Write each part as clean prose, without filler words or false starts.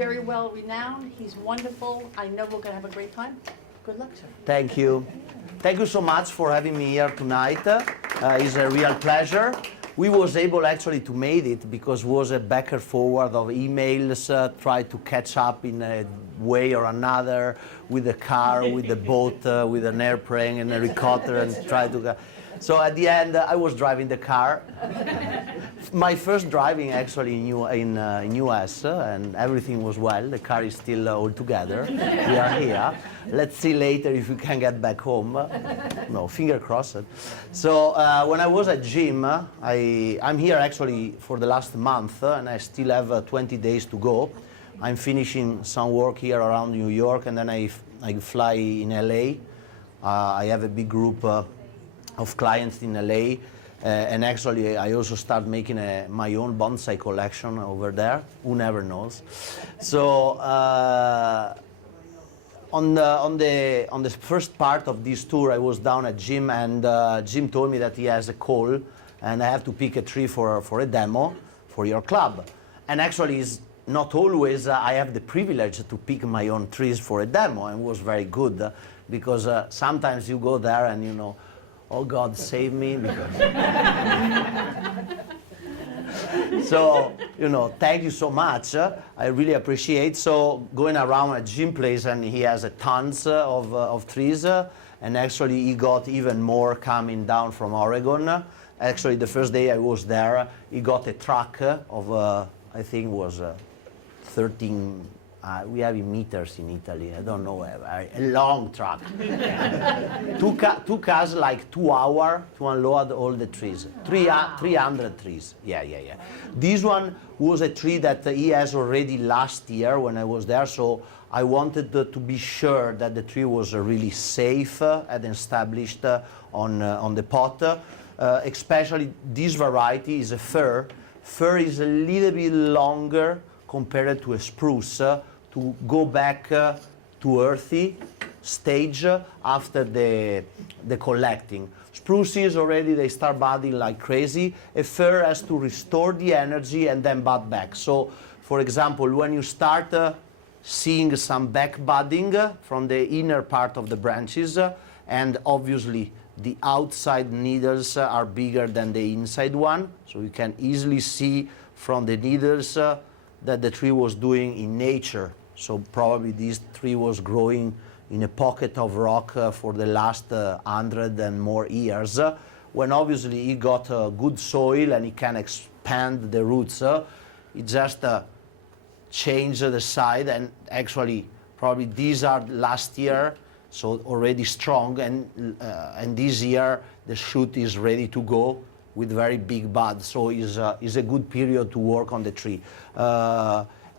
very well renowned. He's wonderful. I know we're going to have a great time. Good luck, sir. Thank you. Thank you so much for having me here tonight. It's a real pleasure. We was able actually to make it because it was a back and forward of emails, try to catch up in a way or another with the car, with the boat, with an airplane and a helicopter, and try to. So at the end, I was driving the car. My first driving actually in US, and everything was well. The car is still all together. We are here. Let's see later if we can get back home. No, finger crossed. So when I was at gym, I'm here actually for the last month, and I still have 20 days to go. I'm finishing some work here around New York, and then I fly in LA. I have a big group of clients in LA, and actually I also start making my own bonsai collection over there. Who never knows? So on the first part of this tour, I was down at Jim, and Jim told me that he has a call, and I have to pick a tree for a demo for your club. And actually, it's not always I have the privilege to pick my own trees for a demo, and it was very good because sometimes you go there and you know, oh God, save me. Because so, you know, thank you so much. I really appreciate. So going around at Jim place, and he has tons of trees, and actually he got even more coming down from Oregon. Actually, the first day I was there, he got a truck of, I think it was 13, we have in meters in Italy, I don't know, a long truck. took us like 2 hours to unload all the trees, 300 trees, yeah. This one was a tree that he has already last year when I was there, so I wanted to be sure that the tree was really safe and established on the pot. Especially this variety is a fir. Fir is a little bit longer compared to a spruce to go back to earthy stage after the collecting. Spruces already, they start budding like crazy. A fir has to restore the energy and then bud back. So, for example, when you start seeing some back budding from the inner part of the branches, and obviously the outside needles are bigger than the inside one, so you can easily see from the needles that the tree was doing in nature. So probably this tree was growing in a pocket of rock for the last 100 and more years, when obviously he got good soil and he can expand the roots. It just changed the side, and actually probably these are last year, so already strong, and this year the shoot is ready to go with very big buds, so is a good period to work on the tree.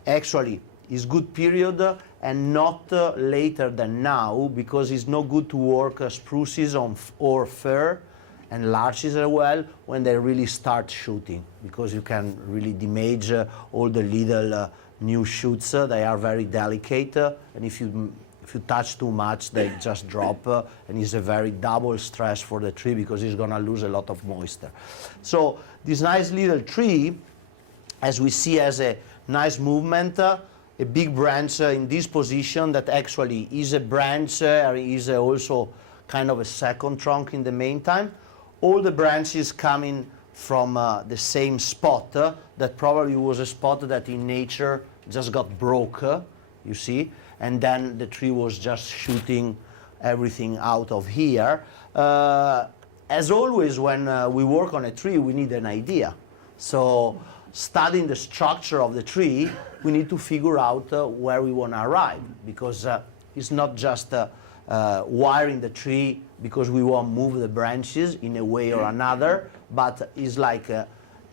Actually, it's good period and not later than now, because it's no good to work spruces or fir and larches as well when they really start shooting, because you can really damage all the little new shoots. They are very delicate, and if you touch too much, they just drop, and it's a very double stress for the tree because it's going to lose a lot of moisture. So this nice little tree, as we see, has a nice movement, a big branch in this position that actually is a branch, is also kind of a second trunk in the meantime. All the branches coming from the same spot, that probably was a spot that in nature just got broke, you see, and then the tree was just shooting everything out of here. As always, when we work on a tree, we need an idea. So studying the structure of the tree, we need to figure out where we want to arrive, because it's not just wiring the tree because we want to move the branches in a way or another, but it's like a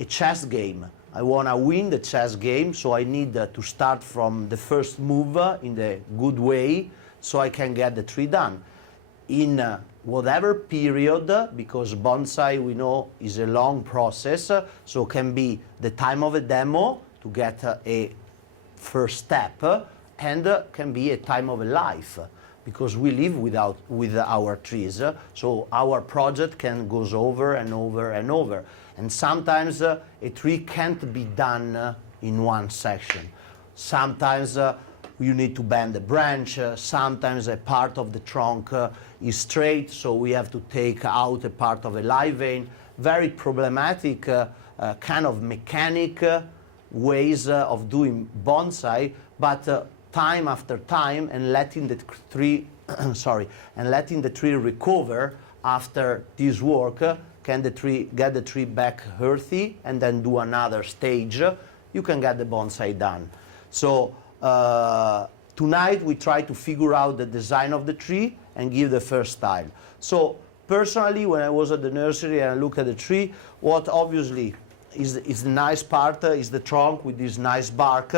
chess game. I want to win the chess game, so I need to start from the first move in the good way so I can get the tree done. In whatever period, because bonsai, we know, is a long process, so it can be the time of a demo to get a first step, and can be a time of a life, because we live with our trees, so our project can goes over and over and over. And sometimes a tree can't be done in one section. Sometimes you need to bend the branch. Sometimes a part of the trunk is straight, so we have to take out a part of a live vein. Very problematic kind of mechanic ways of doing bonsai, but time after time, and letting the tree, and letting the tree recover after this work, can the tree get the tree back healthy, and then do another stage, you can get the bonsai done. So tonight we try to figure out the design of the tree and give the first style. So personally, when I was at the nursery and I look at the tree, what obviously is the nice part is the trunk with this nice bark.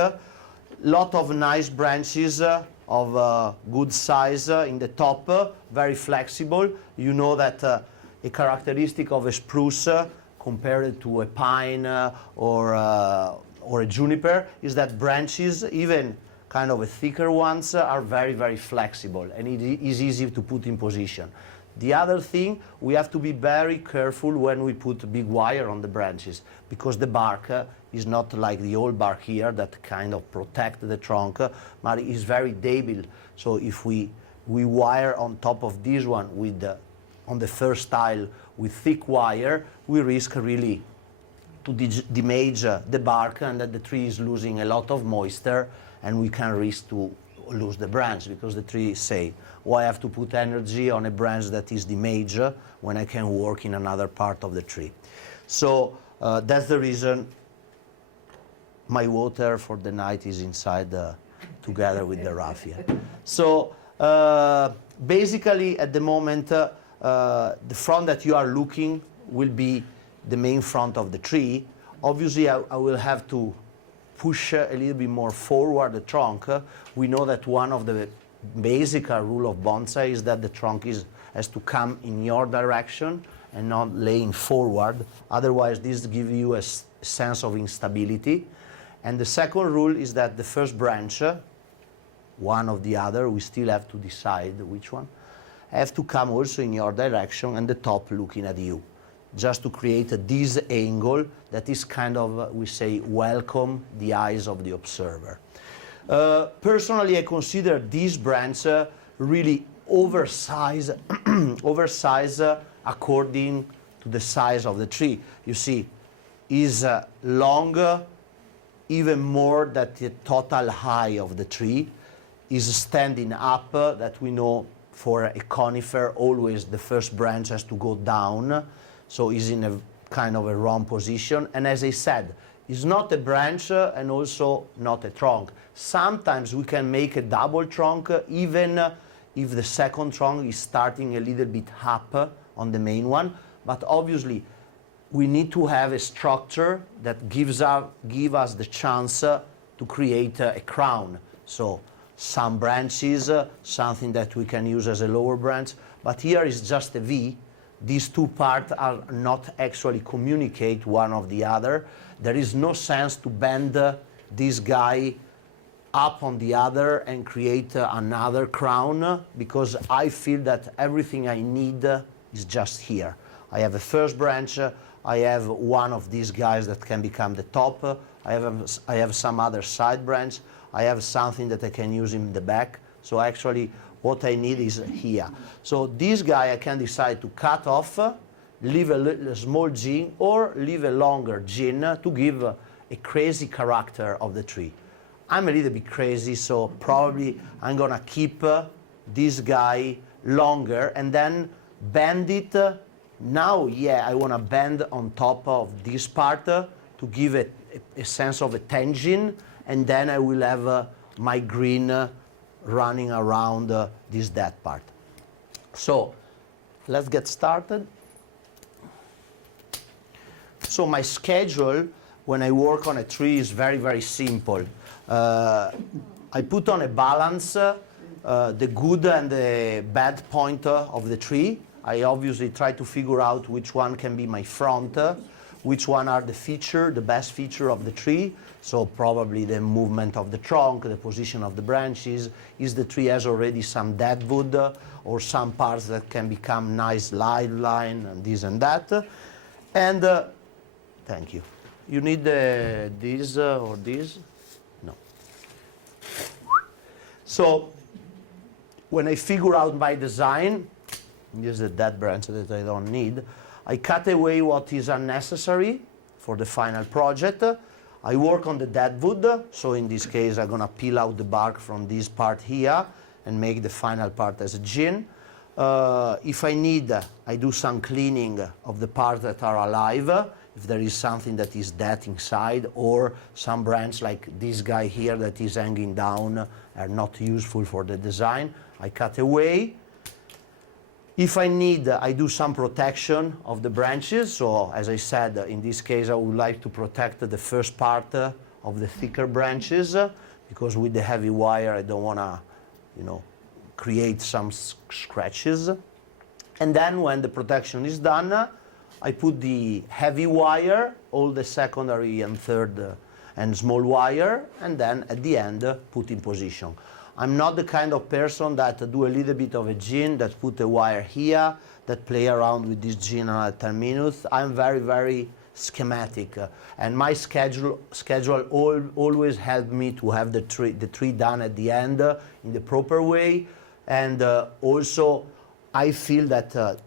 Lot of nice branches of good size in the top, very flexible. You know that a characteristic of a spruce compared to a pine or a juniper is that branches, even kind of a thicker ones, are very, very flexible, and it is easy to put in position. The other thing, we have to be very careful when we put big wire on the branches, because the bark is not like the old bark here that kind of protect the trunk, but it is very debil. So if we wire on top of this one with on the first style with thick wire, we risk really to damage the bark, and that the tree is losing a lot of moisture, and we can risk to lose the branch, because the tree say, why I have to put energy on a branch that is damaged when I can work in another part of the tree. So that's the reason my water for the night is inside together with the raffia. So basically at the moment the front that you are looking will be the main front of the tree. Obviously I will have to push a little bit more forward the trunk. We know that one of the basic rule of bonsai is that the trunk has to come in your direction and not laying forward. Otherwise this gives you a sense of instability. And the second rule is that the first branch, one or the other, we still have to decide which one, have to come also in your direction and the top looking at you, just to create this angle that is kind of, we say, welcome the eyes of the observer. Personally, I consider this branch really oversized, according to the size of the tree. You see, is long, even more than the total height of the tree, is standing up, that we know for a conifer always the first branch has to go down, so is in a kind of a wrong position. And as I said, it's not a branch and also not a trunk. Sometimes we can make a double trunk even if the second trunk is starting a little bit up on the main one, but obviously we need to have a structure that gives us the chance to create a crown. So some branches, something that we can use as a lower branch, but here is just a V. These two parts are not actually communicate one of the other. There is no sense to bend this guy up on the other and create another crown, because I feel that everything I need is just here. I have a first branch, I have one of these guys that can become the top, I have some other side branch, I have something that I can use in the back. So actually what I need is here. So this guy I can decide to cut off, leave a small gene, or leave a longer gene to give a crazy character of the tree. I'm a little bit crazy, so probably I'm gonna keep this guy longer and then bend it. Now, yeah, I wanna bend on top of this part to give a sense of a tension, and then I will have my green running around this dead part. So let's get started. So my schedule when I work on a tree is very, very simple. I put on a balance the good and the bad point of the tree. I obviously try to figure out which one can be my front, which one are the best feature of the tree. So probably the movement of the trunk, the position of the branches. Is the tree has already some deadwood or some parts that can become nice live line and this and that. And thank you. You need this or this? No. So when I figure out my design, this is a dead branch that I don't need, I cut away what is unnecessary for the final project. I work on the deadwood, so in this case I'm going to peel out the bark from this part here and make the final part as a gin. If I need, I do some cleaning of the parts that are alive, if there is something that is dead inside, or some branch like this guy here that is hanging down are not useful for the design, I cut away. If I need, I do some protection of the branches. So as I said, in this case, I would like to protect the first part of the thicker branches, because with the heavy wire, I don't want to, create some scratches. And then when the protection is done, I put the heavy wire, all the secondary and third and small wire, and then at the end, put in position. I'm not the kind of person that do a little bit of a gin, that put a wire here, that play around with this gin another 10 minutes. I'm very, very schematic. And my schedule always helped me to have the tree done at the end in the proper way. And also, I feel that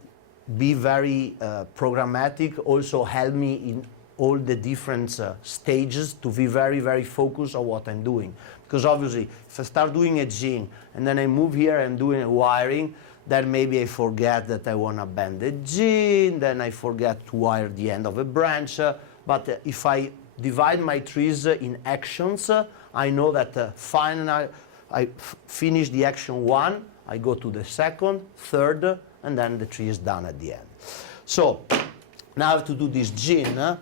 be very programmatic also help me in all the different stages to be very, very focused on what I'm doing. Because obviously, if I start doing a gin and then I move here and doing a wiring, then maybe I forget that I want to bend the gin, then I forget to wire the end of a branch. But if I divide my trees in actions, I know that finally I finish the action 1, I go to the second, third, and then the tree is done at the end. So now I have to do this gin.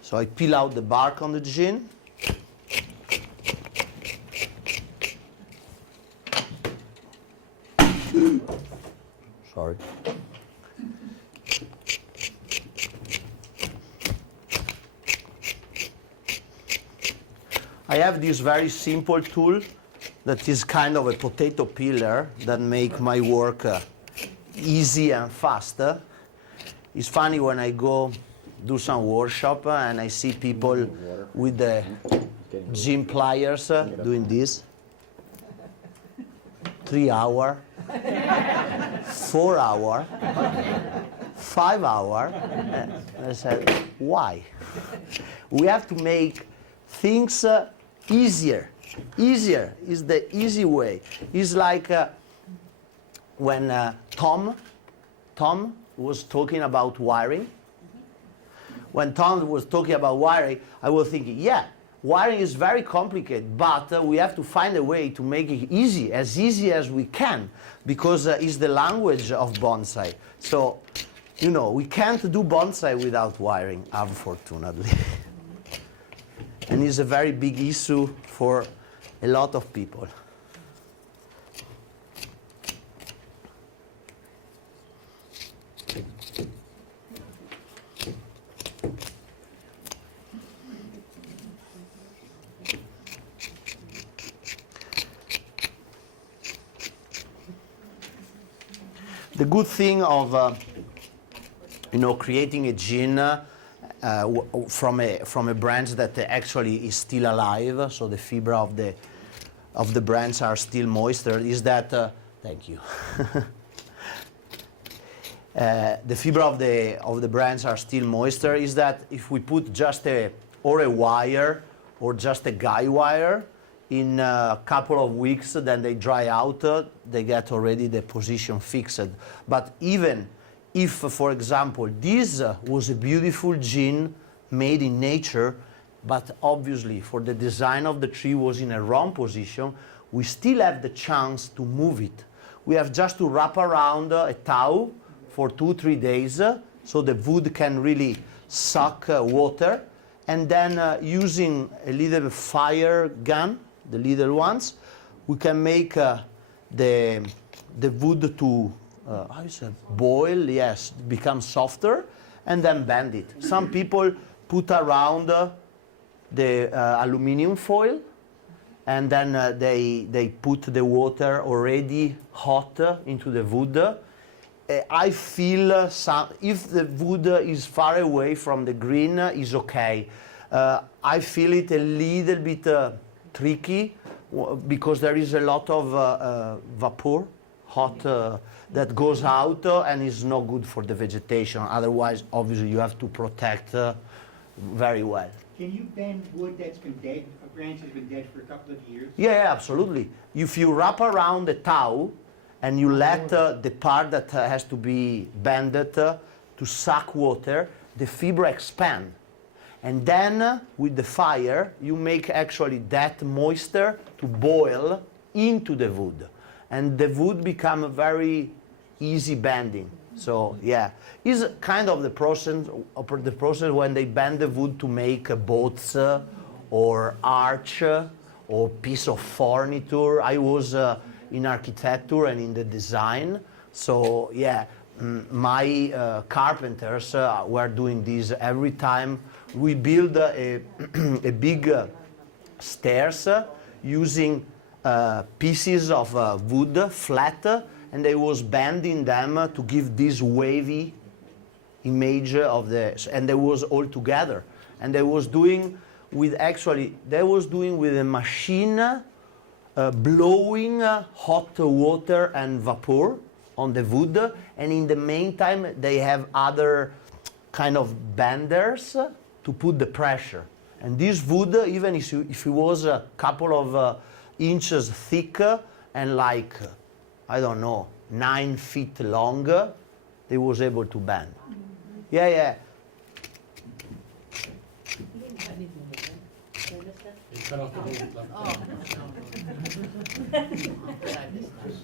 So I peel out the bark on the gin. Sorry. I have this very simple tool that is kind of a potato peeler that make my work easy and fast. It's funny when I go do some workshop and I see people with the gym pliers doing this. 3 hours, 4 hours, 5 hours. And I said, why? We have to make things easier. Easier is the easy way. It's like when Tom was talking about wiring. When Tom was talking about wiring, I was thinking, yeah, wiring is very complicated, but we have to find a way to make it easy as we can, because it's the language of bonsai. So, we can't do bonsai without wiring, unfortunately. And it's a very big issue for a lot of people. The good thing of creating a gin from a branch that actually is still alive, so the fiber of the branch are still moisture, is that thank you. The fiber of the branch are still moisture, is that if we put just a wire or just a guy wire, in a couple of weeks, then they dry out, they get already the position fixed. But even if, for example, this was a beautiful gin made in nature, but obviously for the design of the tree was in a wrong position, we still have the chance to move it. We have just to wrap around a towel for 2-3 days, so the wood can really suck water, and then using a little fire gun, the little ones, we can make the wood to boil, yes, become softer, and then bend it. Some people put around the aluminum foil, and then they put the water already hot into the wood. I feel if the wood is far away from the green, is okay. I feel it a little bit tricky because there is a lot of vapor, hot, that goes out and is not good for the vegetation. Otherwise, obviously, you have to protect very well. Can you bend wood that's been dead, a branch has been dead for a couple of years? Yeah, absolutely. If you wrap around the tow and you let the part that has to be bended to suck water, the fiber expand. And then with the fire, you make actually that moisture to boil into the wood. And the wood become very easy bending. So yeah, it's kind of the process when they bend the wood to make boats or arch or piece of furniture. I was in architecture and in the design. So yeah, my carpenters were doing this every time. We build a big stairs using pieces of wood, flat, and they was bending them to give this wavy image of the, and they was all together. And they was doing with a machine blowing hot water and vapor on the wood, and in the meantime they have other kind of benders to put the pressure. And this wood, even if it was a couple of inches thick and like, I don't know, 9 feet long, they was able to bend. Yeah, yeah. You cut off the whole left. Oh, no.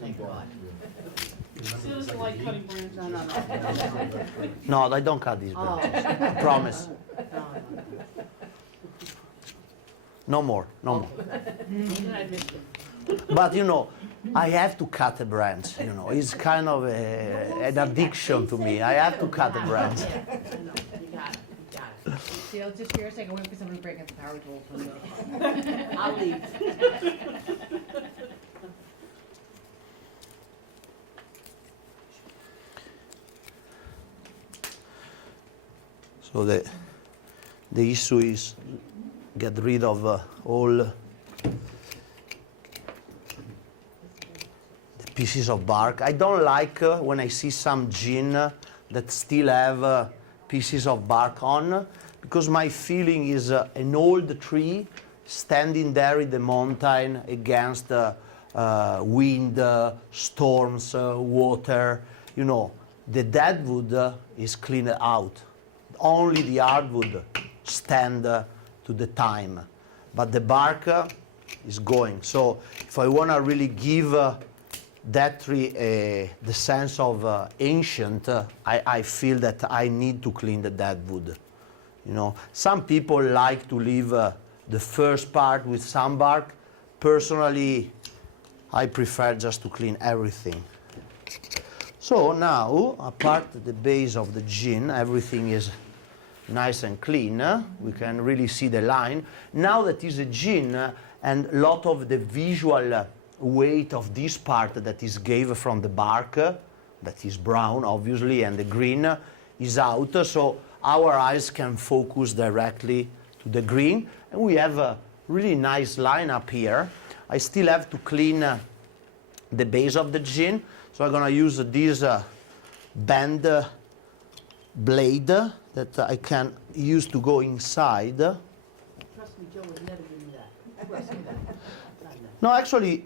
Thank God. Remember She doesn't like cutting branches. No, I don't cut these branches. I promise. No more, no more. But you know, I have to cut a branch, you know. It's kind of an addiction to me. I have to cut a branch. Yeah, I know. You got it, you got it. See, I'll just here a second, wait for somebody to break up the power tool for me. I'll leave. So the issue is get rid of all the pieces of bark. I don't like when I see some gin that still have pieces of bark on, because my feeling is an old tree standing there in the mountain against wind, storms, water. You know, the deadwood is cleaned out. Only the hardwood stand to the time, but the bark is going. So if I want to really give that tree the sense of ancient, I feel that I need to clean the deadwood. You know, some people like to leave the first part with some bark. Personally, I prefer just to clean everything. So now, apart the base of the gin, everything is nice and clean. We can really see the line. Now that is a gin, and a lot of the visual weight of this part that is gave from the bark, that is brown obviously, and the green is out, so our eyes can focus directly to the green, and we have a really nice line up here. I still have to clean the base of the gin, so I'm going to use this bend blade that I can use to go inside. Trust me, Joe would never give me that. Trust me that. No, actually,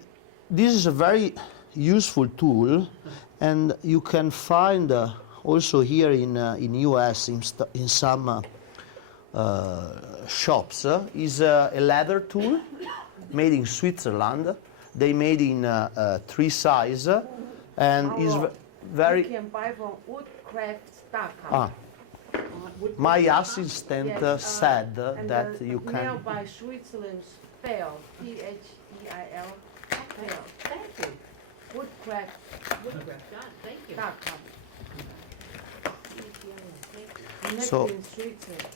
this is a very useful tool, and you can find also here in US in some shops. Is a leather tool made in Switzerland. They made in 3 size, and is very. You can buy from woodcraft.com. Ah, my assistant said that you Mail can. by Switzerland spell, P-H-E-I-L, spell, Thank you. woodcraft.com. Woodcraft, God, thank you. Made So- in Switzerland.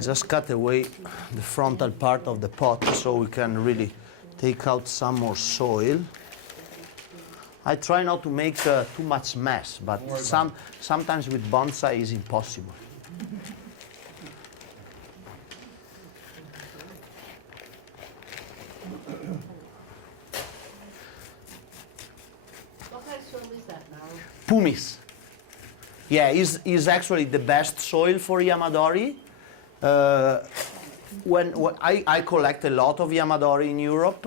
Just cut away the frontal part of the pot so we can really take out some more soil. I try not to make too much mess, but sometimes with bonsai is impossible. pumice. Yeah, is actually the best soil for Yamadori. When I collect a lot of Yamadori in Europe,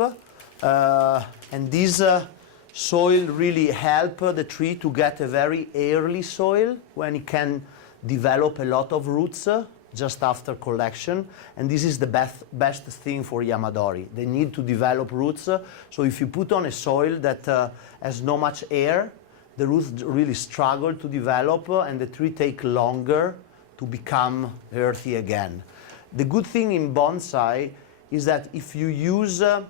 and this soil really help the tree to get a very early soil when it can develop a lot of roots just after collection, and this is the best thing for Yamadori. They need to develop roots, so if you put on a soil that has no much air, the roots really struggle to develop and the tree take longer to become earthy again. The good thing in bonsai is that if you use a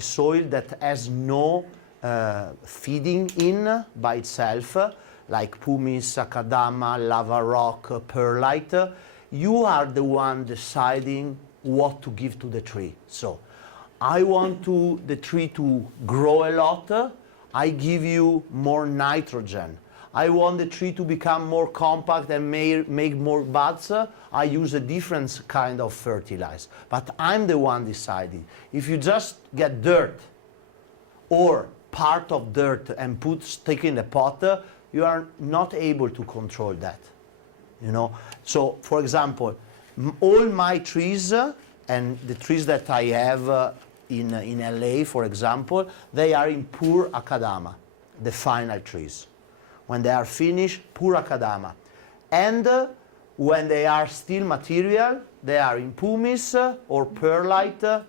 soil that has no feeding in by itself, like pumice, akadama, lava rock, perlite, you are the one deciding what to give to the tree. So I want the tree to grow a lot, I give you more nitrogen. I want the tree to become more compact and make more buds, I use a different kind of fertilizer. But I'm the one deciding. If you just get dirt or part of dirt and stick in the pot, you are not able to control that. You know? So, for example, all my trees and the trees that I have in LA, for example, they are in pure akadama, the final trees. When they are finished, pure akadama. And when they are still material, they are in pumice or perlite,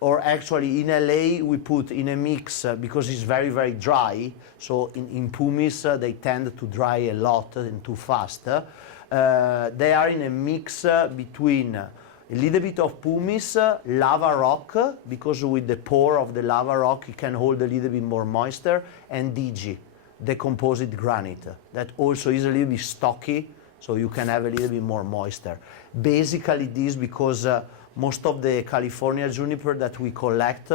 or actually in LA we put in a mix because it's very, very dry. So in pumice they tend to dry a lot and too fast. They are in a mix between a little bit of pumice, lava rock, because with the pore of the lava rock it can hold a little bit more moisture, and digi, decomposed granite, that also is a little bit stocky, so you can have a little bit more moisture. Basically this because most of the California juniper that we collect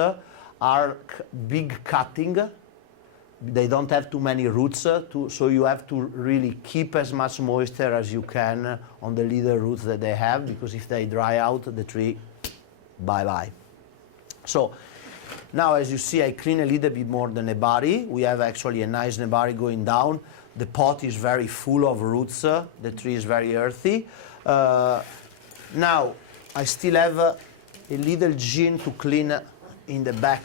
are big cutting. They don't have too many roots, so you have to really keep as much moisture as you can on the little roots that they have, because if they dry out, the tree, bye-bye. So now, as you see, I clean a little bit more the nebari. We have actually a nice nebari going down. The pot is very full of roots. The tree is very earthy. Now, I still have a little gin to clean in the back.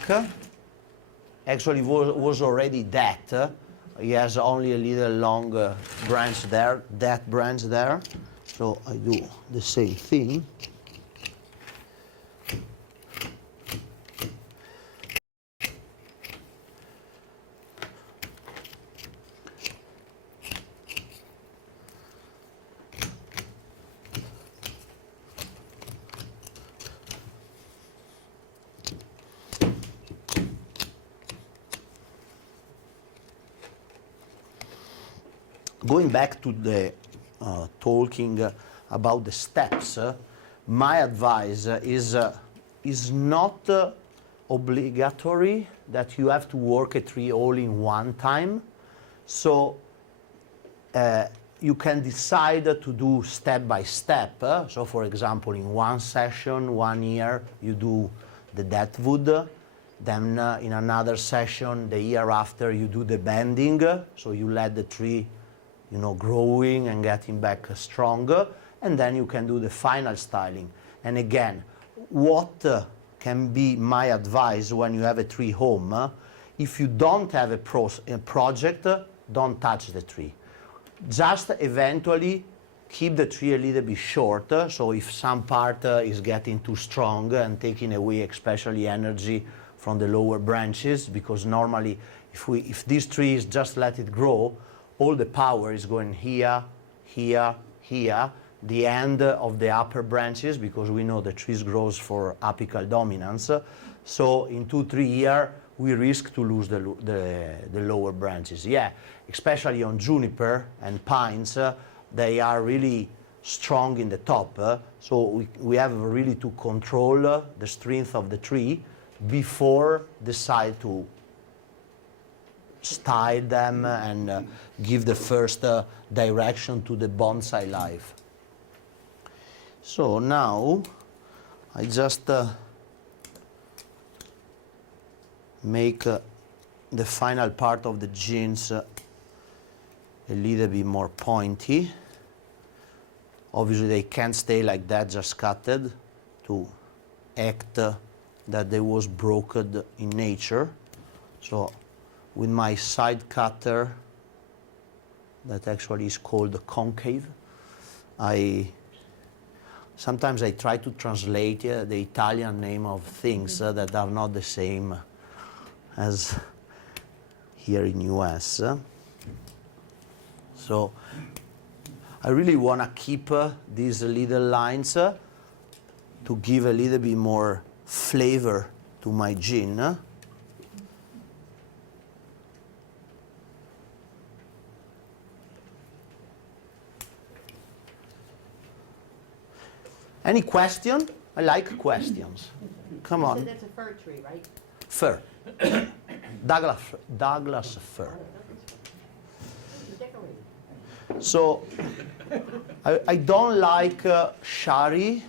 Actually, was already that. He has only a little long branch there, that branch there. So I do the same thing. Going back to the talking about the steps, my advice is not obligatory that you have to work a tree all in one time. So you can decide to do step by step. So for example, in one session, 1 year, you do the Deadwood. Then in another session, the year after, you do the bending. So you let the tree growing and getting back stronger, and then you can do the final styling. And again, what can be my advice when you have a tree home, if you don't have a project, don't touch the tree. Just eventually keep the tree a little bit short, so if some part is getting too strong and taking away especially energy from the lower branches, because normally if this tree is just let it grow, all the power is going here, here, here, the end of the upper branches, because we know the trees grows for apical dominance. So in 2-3 years, we risk to lose the lower branches. Yeah, especially on juniper and pines, they are really strong in the top. So we have really to control the strength of the tree before decide to style them and give the first direction to the bonsai life. So now I just make the final part of the jeans a little bit more pointy. Obviously they can't stay like that, just cutted, to act that they was broken in nature. So with my side cutter, that actually is called concave, sometimes I try to translate the Italian name of things that are not the same as here in US. So I really want to keep these little lines to give a little bit more flavor to my gin. Any question? I like questions. Come You on. said that's a fir tree, right? Fir. Douglas fir. It's decorated. So I don't like shari,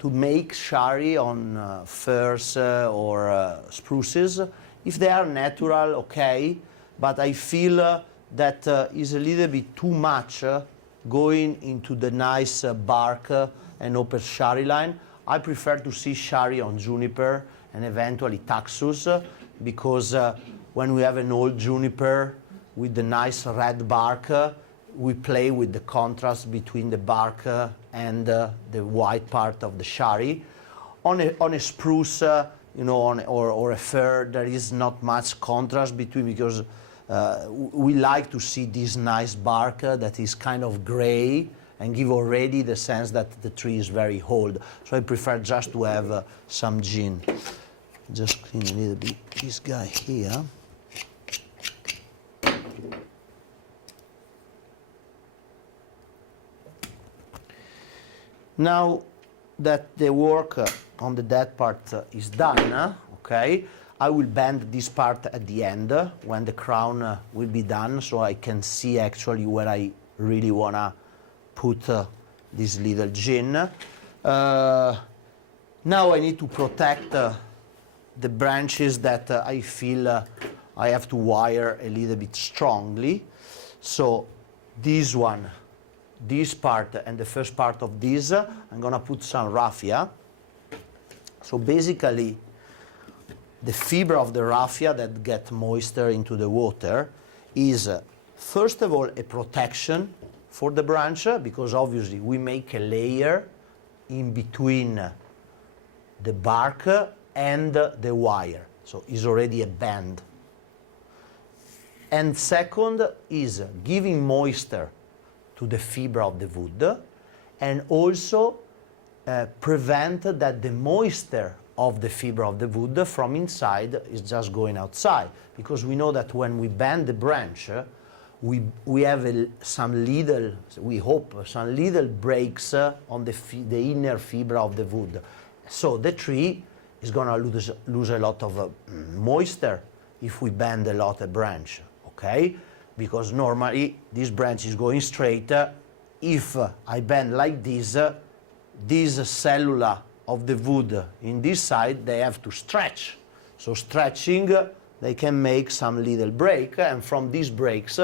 to make shari on firs or spruces. If they are natural, okay, but I feel that is a little bit too much going into the nice bark and open shari line. I prefer to see shari on juniper and eventually taxus, because when we have an old juniper with the nice red bark, we play with the contrast between the bark and the white part of the shari. On a spruce, you know, or a fir, there is not much contrast between, because we like to see this nice bark that is kind of gray and give already the sense that the tree is very old. So I prefer just to have some gin. Just clean a little bit this guy here. Now that the work on the dead part is done, okay, I will bend this part at the end when the crown will be done, so I can see actually where I really wanna put this little gin. Now I need to protect the branches that I feel I have to wire a little bit strongly. So this one, this part and the first part of this, I'm gonna put some raffia. So basically, the fiber of the raffia that get moisture into the water is, first of all, a protection for the branch, because obviously we make a layer in between the bark and the wire. So it's already a band. And second is giving moisture to the fiber of the wood, and also prevent that the moisture of the fiber of the wood from inside is just going outside. Because we know that when we bend the branch, we have some little, we hope, some little breaks on the inner fiber of the wood. So the tree is going to lose a lot of moisture if we bend a lot of branch, okay? Because normally this branch is going straight. If I bend like this cellula of the wood in this side, they have to stretch. So stretching, they can make some little break, and from these breaks,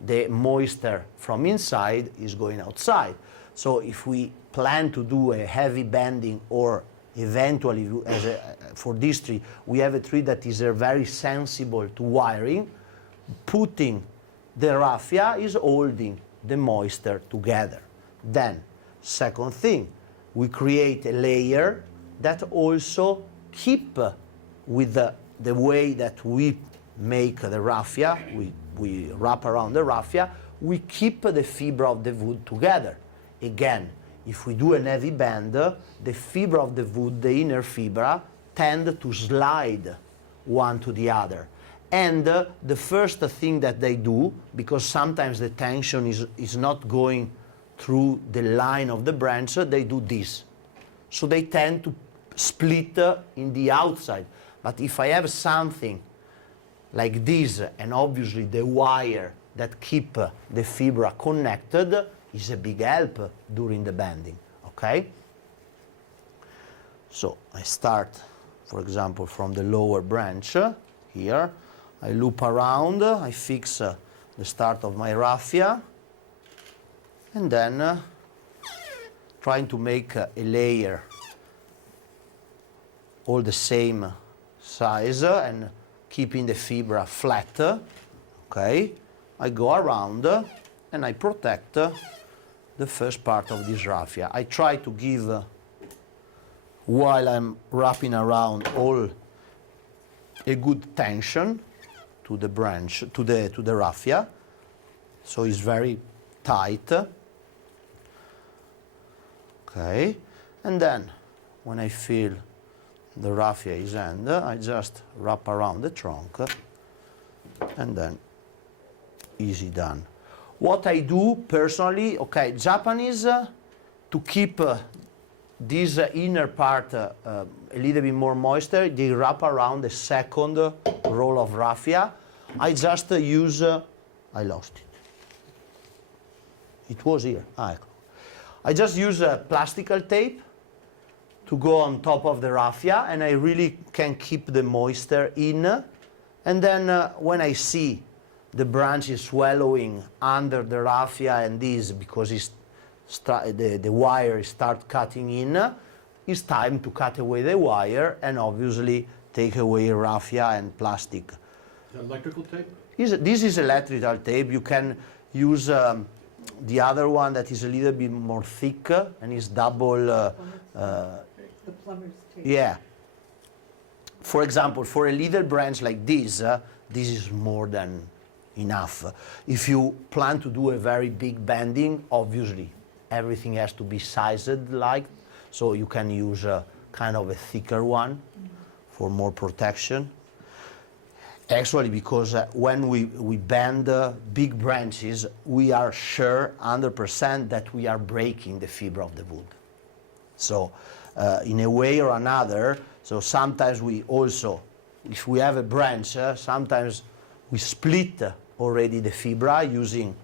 the moisture from inside is going outside. So if we plan to do a heavy bending, or eventually for this tree, we have a tree that is very sensible to wiring, putting the raffia is holding the moisture together. Then, second thing, we create a layer that also keep with the way that we make the raffia, we wrap around the raffia, we keep the fiber of the wood together. Again, if we do a heavy bend, the fiber of the wood, the inner fiber, tend to slide one to the other. And the first thing that they do, because sometimes the tension is not going through the line of the branch, they do this. So they tend to split in the outside. But if I have something like this, and obviously the wire that keep the fibra connected, is a big help during the bending, okay? So I start, for example, from the lower branch here. I loop around, I fix the start of my raffia, and then trying to make a layer all the same size and keeping the fibra flat. Okay, I go around and I protect the first part of this raffia. I try to give, while I'm wrapping around, all a good tension to the branch, to the raffia, so it's very tight. Okay, and then when I feel the raffia is end, I just wrap around the trunk, and then easy done. What I do personally, okay, Japanese, to keep this inner part a little bit more moisture, they wrap around the second roll of raffia. I just use, I lost it. It was here. I just use plastical tape to go on top of the raffia, and I really can keep the moisture in. And then when I see the branch is swallowing under the raffia and this, because the wire start cutting in, it's time to cut away the wire and obviously take away raffia and plastic. Electrical tape? This is electrical tape. You can use the other one that is a little bit more thick and is double. The plumber's tape. Yeah. For example, for a little branch like this is more than enough. If you plan to do a very big bending, obviously everything has to be sized like, so you can use kind of a thicker one for more protection. Actually, because when we bend big branches, we are sure 100% that we are breaking the fiber of the wood. So in a way or another, so sometimes we also, if we have a branch, sometimes we split already the fibra using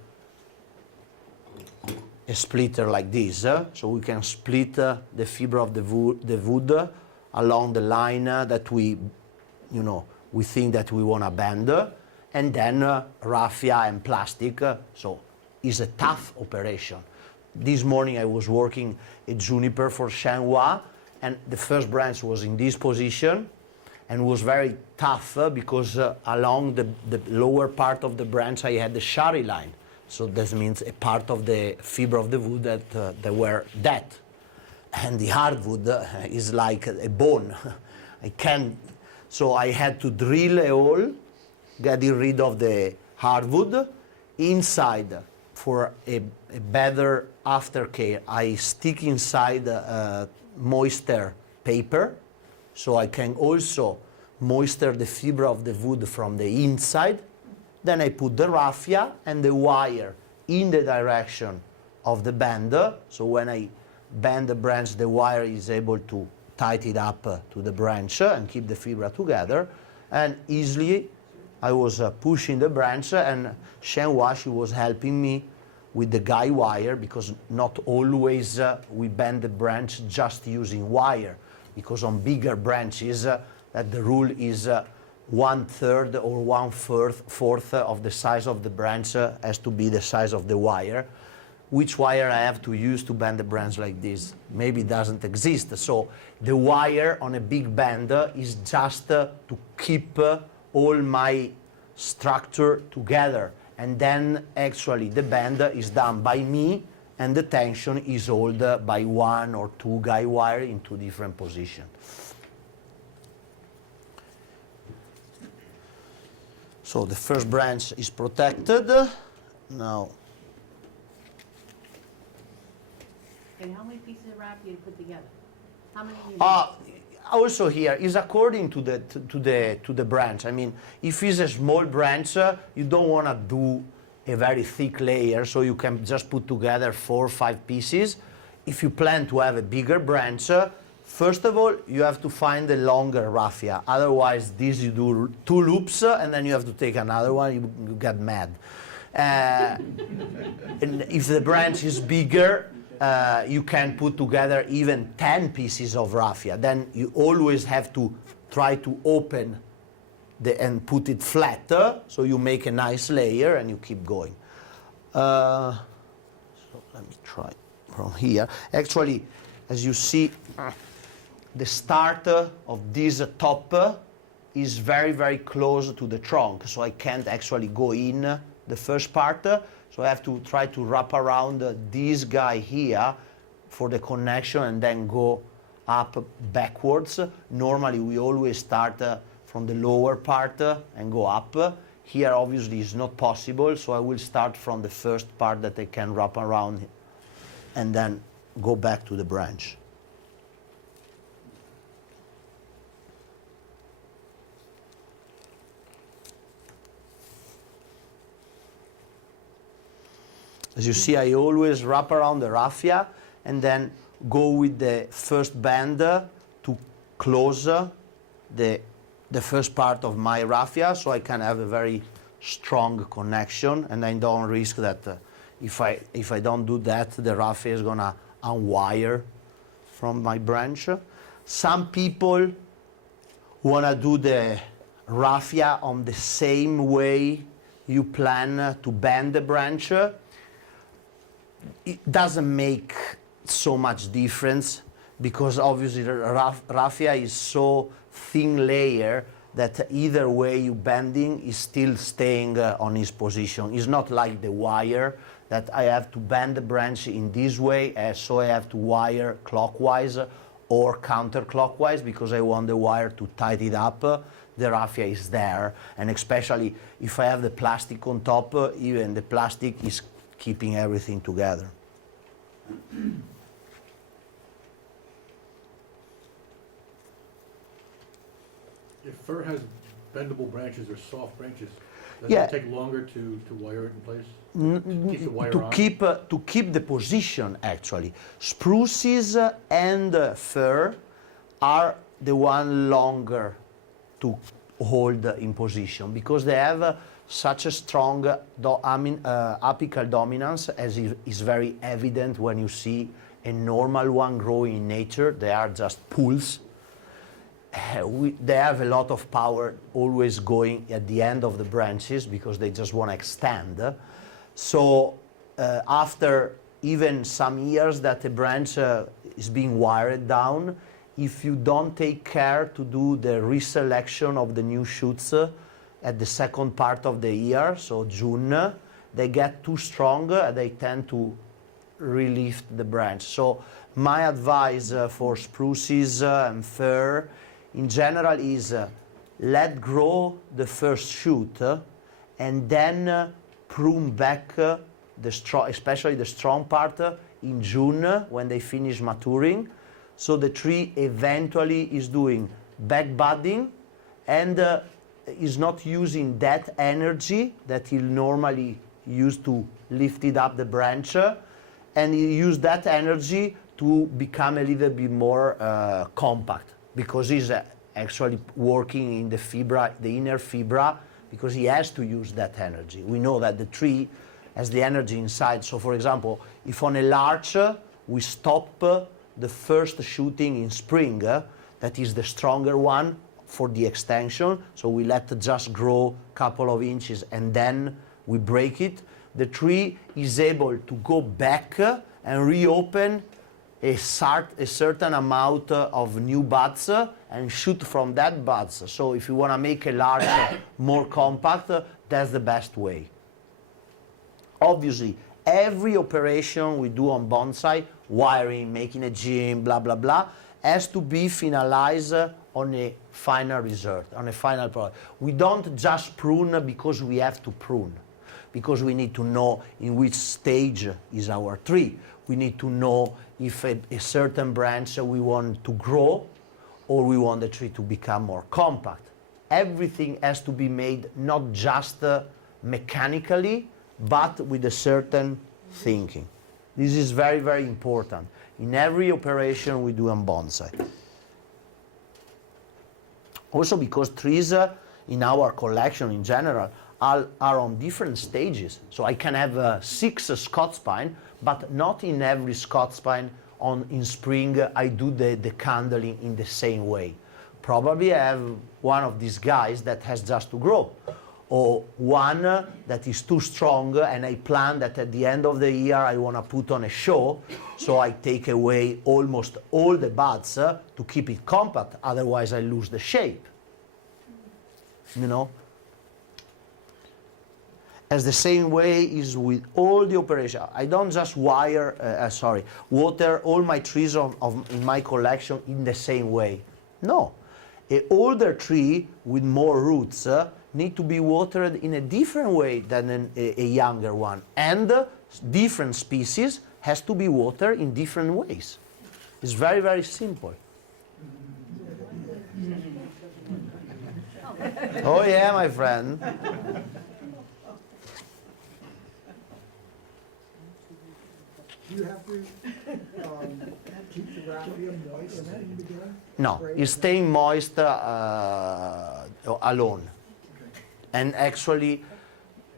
a splitter like this. So we can split the fiber of the wood along the line that we think that we want to bend, and then raffia and plastic, so it's a tough operation. This morning I was working a juniper for Shenhua, and the first branch was in this position, and was very tough because along the lower part of the branch I had the shari line, so that means a part of the fiber of the wood that were dead, and the hardwood is like a bone. I can't. So I had to drill a hole, getting rid of the hardwood. Inside, for a better aftercare, I stick inside moisture paper, so I can also moisture the fiber of the wood from the inside. Then I put the raffia and the wire in the direction of the bender, so when I bend the branch, the wire is able to tight it up to the branch and keep the fibra together, and easily I was pushing the branch, and Shenhua, she was helping me with the guy wire, because not always we bend the branch just using wire, because on bigger branches that the rule is 1/3 or 1/4 of the size of the branch has to be the size of the wire. Which wire I have to use to bend the branch like this? Maybe it doesn't exist. So the wire on a big bender is just to keep all my structure together. And then actually the bend is done by me, and the tension is held by 1 or 2 guy wire in 2 different positions. So the first branch is protected. Now, And how many pieces of raffia you put together? How many you need? also here is according to the branch. I mean, if it's a small branch, you don't want to do a very thick layer, so you can just put together 4 or 5 pieces. If you plan to have a bigger branch, first of all, you have to find a longer raffia. Otherwise, this you do 2 loops, and then you have to take another one. You get mad. And if the branch is bigger, you can put together even 10 pieces of raffia. Then you always have to try to open and put it flat, so you make a nice layer and you keep going. So let me try from here. Actually, as you see, the start of this top is very, very close to the trunk, so I can't actually go in the first part, so I have to try to wrap around this guy here for the connection and then go up backwards. Normally we always start from the lower part and go up. Here obviously it's not possible, so I will start from the first part that I can wrap around and then go back to the branch. As you see, I always wrap around the raffia and then go with the first band to close the first part of my raffia, so I can have a very strong connection, and I don't risk that if I don't do that, the raffia is gonna unwire from my branch. Some people wanna do the raffia on the same way you plan to bend the branch. It doesn't make so much difference because obviously the raffia is so thin layer that either way you bending is still staying on its position. It's not like the wire that I have to bend the branch in this way, so I have to wire clockwise or counterclockwise because I want the wire to tighten it up. The raffia is there, and especially if I have the plastic on top, even the plastic is keeping everything together. If fir has bendable branches or soft branches, does Yeah. it take longer to wire it in place? Keep the wire on? To keep the position, actually. Spruces and fir are the one longer to hold in position because they have such a strong apical dominance, as is very evident when you see a normal one growing in nature. They are just pools. They have a lot of power always going at the end of the branches because they just want to extend. So after even some years that the branch is being wired down, if you don't take care to do the reselection of the new shoots at the second part of the year, so June, they get too strong and they tend to relift the branch. So my advice for spruces and fir in general is let grow the first shoot and then prune back especially the strong part in June when they finish maturing. So the tree eventually is doing back budding and is not using that energy that he'll normally use to lift it up the branch, and he use that energy to become a little bit more compact because he's actually working in the fibra, the inner fibra, because he has to use that energy. We know that the tree has the energy inside. So for example, if on a larch we stop the first shooting in spring, that is the stronger one for the extension, so we let it just grow a couple of inches and then we break it, the tree is able to go back and reopen a certain amount of new buds and shoot from that buds. So if you want to make a larch more compact, that's the best way. Obviously, every operation we do on bonsai, wiring, making a gym, blah, blah, blah, has to be finalized on a final result, on a final product. We don't just prune because we have to prune, because we need to know in which stage is our tree. We need to know if a certain branch we want to grow or we want the tree to become more compact. Everything has to be made not just mechanically, but with a certain thinking. This is very, very important in every operation we do on bonsai. Also because trees in our collection in general are on different stages. So I can have 6 Scots pine, but not in every Scots pine in spring I do the candling in the same way. Probably I have one of these guys that has just to grow, or one that is too strong and I plan that at the end of the year I want to put on a show, so I take away almost all the buds to keep it compact, otherwise I lose the shape. You know? As the same way is with all the operation. I don't just water all my trees in my collection in the same way. No. An older tree with more roots need to be watered in a different way than a younger one. And different species has to be watered in different ways. It's very, very simple. Oh yeah, my friend. Do you have to keep the raffia moist in the beginning? No, it's staying moist alone. And actually,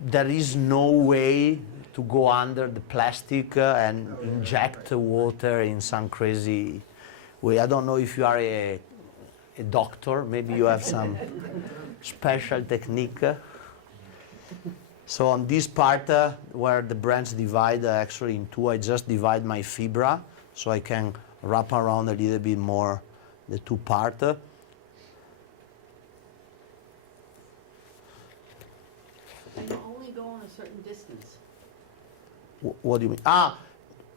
there is no way to go under the plastic and inject water in some crazy way. I don't know if you are a doctor, maybe you have some special technique. So on this part where the branch divide actually in two, I just divide my fibra so I can wrap around a little bit more the two parts. And you only go on a certain distance. What do you mean?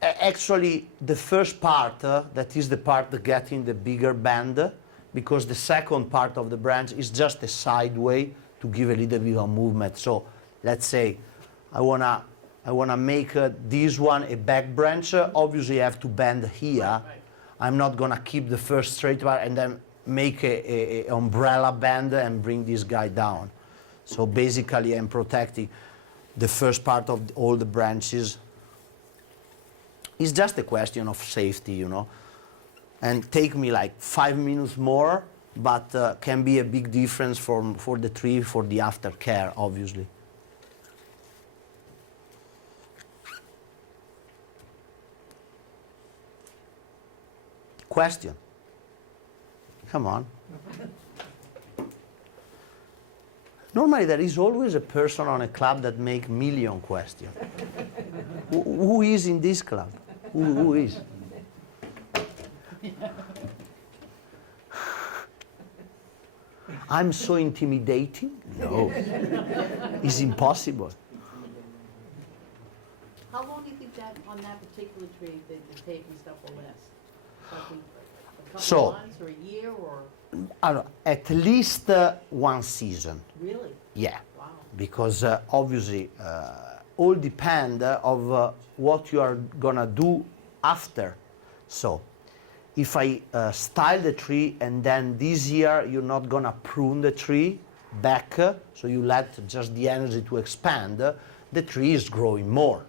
Actually the first part, that is the part that getting the bigger bend, because the second part of the branch is just a sideway to give a little bit of movement. So let's say I wanna make this one a back branch. Obviously I have to bend here. Right. I'm not gonna keep the first straight part and then make a umbrella bend and bring this guy down. So basically I'm protecting the first part of all the branches. It's just a question of safety, you know. And take me like 5 minutes more, but can be a big difference for the tree, for the aftercare, obviously. Question? Come on. Normally there is always a person on a club that make million questions. Who is in this club? Who is? I'm so intimidating? No. It's impossible. How long do you think that on that particular tree, the tape and stuff will last? Something, a couple So- of months or a year or At least 1 season. really? Yeah. Wow. Because obviously all depend of what you are gonna do after. So if I style the tree and then this year you're not gonna prune the tree back, so you let just the energy to expand, the tree is growing more.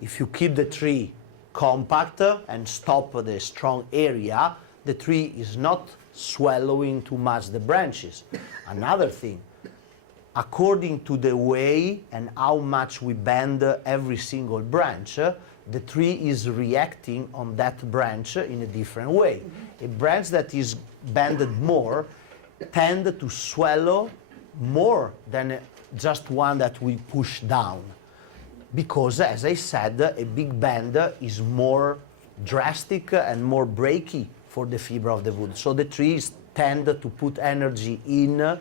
If you keep the tree compact and stop the strong area, the tree is not swallowing too much the branches. Another thing, according to the way and how much we bend every single branch, the tree is reacting on that branch in a different way. A branch that is bended more tend to swallow more than just one that we push down. Because, as I said, a big bend is more drastic and more breaky for the fiber of the wood. So the trees tend to put energy in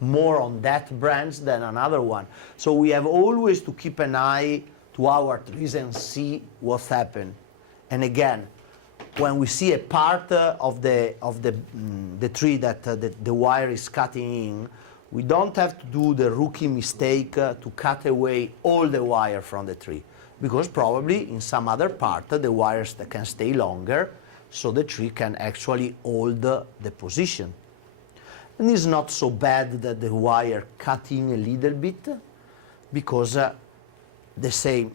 more on that branch than another one. So we have always to keep an eye to our trees and see what's happened. And again, when we see a part of the tree that the wire is cutting in, we don't have to do the rookie mistake to cut away all the wire from the tree, because probably in some other part the wires that can stay longer, so the tree can actually hold the position. And it's not so bad that the wire cutting a little bit, because the same,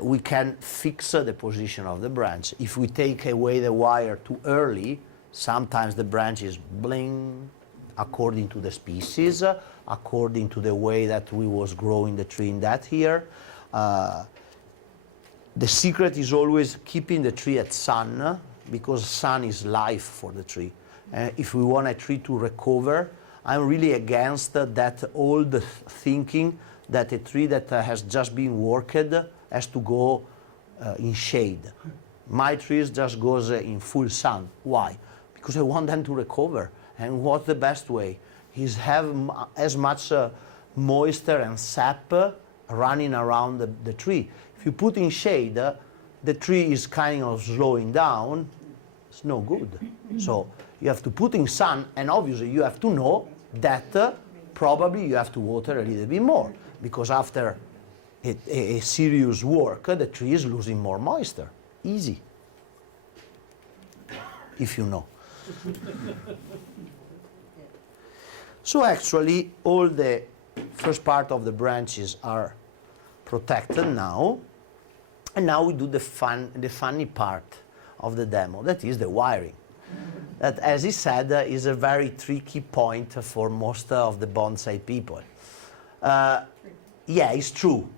we can fix the position of the branch. If we take away the wire too early, sometimes the branch is bling, according to the species, according to the way that we was growing the tree in that year. The secret is always keeping the tree at sun, because sun is life for the tree. If we want a tree to recover I'm really against that old thinking that a tree that has just been worked has to go in shade. My trees just goes in full sun. Why? Because I want them to recover. And what's the best way? Is have as much moisture and sap running around the tree. If you put in shade, the tree is kind of slowing down. It's no good. So you have to put in sun, and obviously you have to know that probably you have to water a little bit more, because after a serious work, the tree is losing more moisture. Easy. If you know. So actually, all the first part of the branches are protected now, and now we do the funny part of the demo, that is the wiring. That, as he said, is a very tricky point for most of the bonsai people. Yeah, it's true,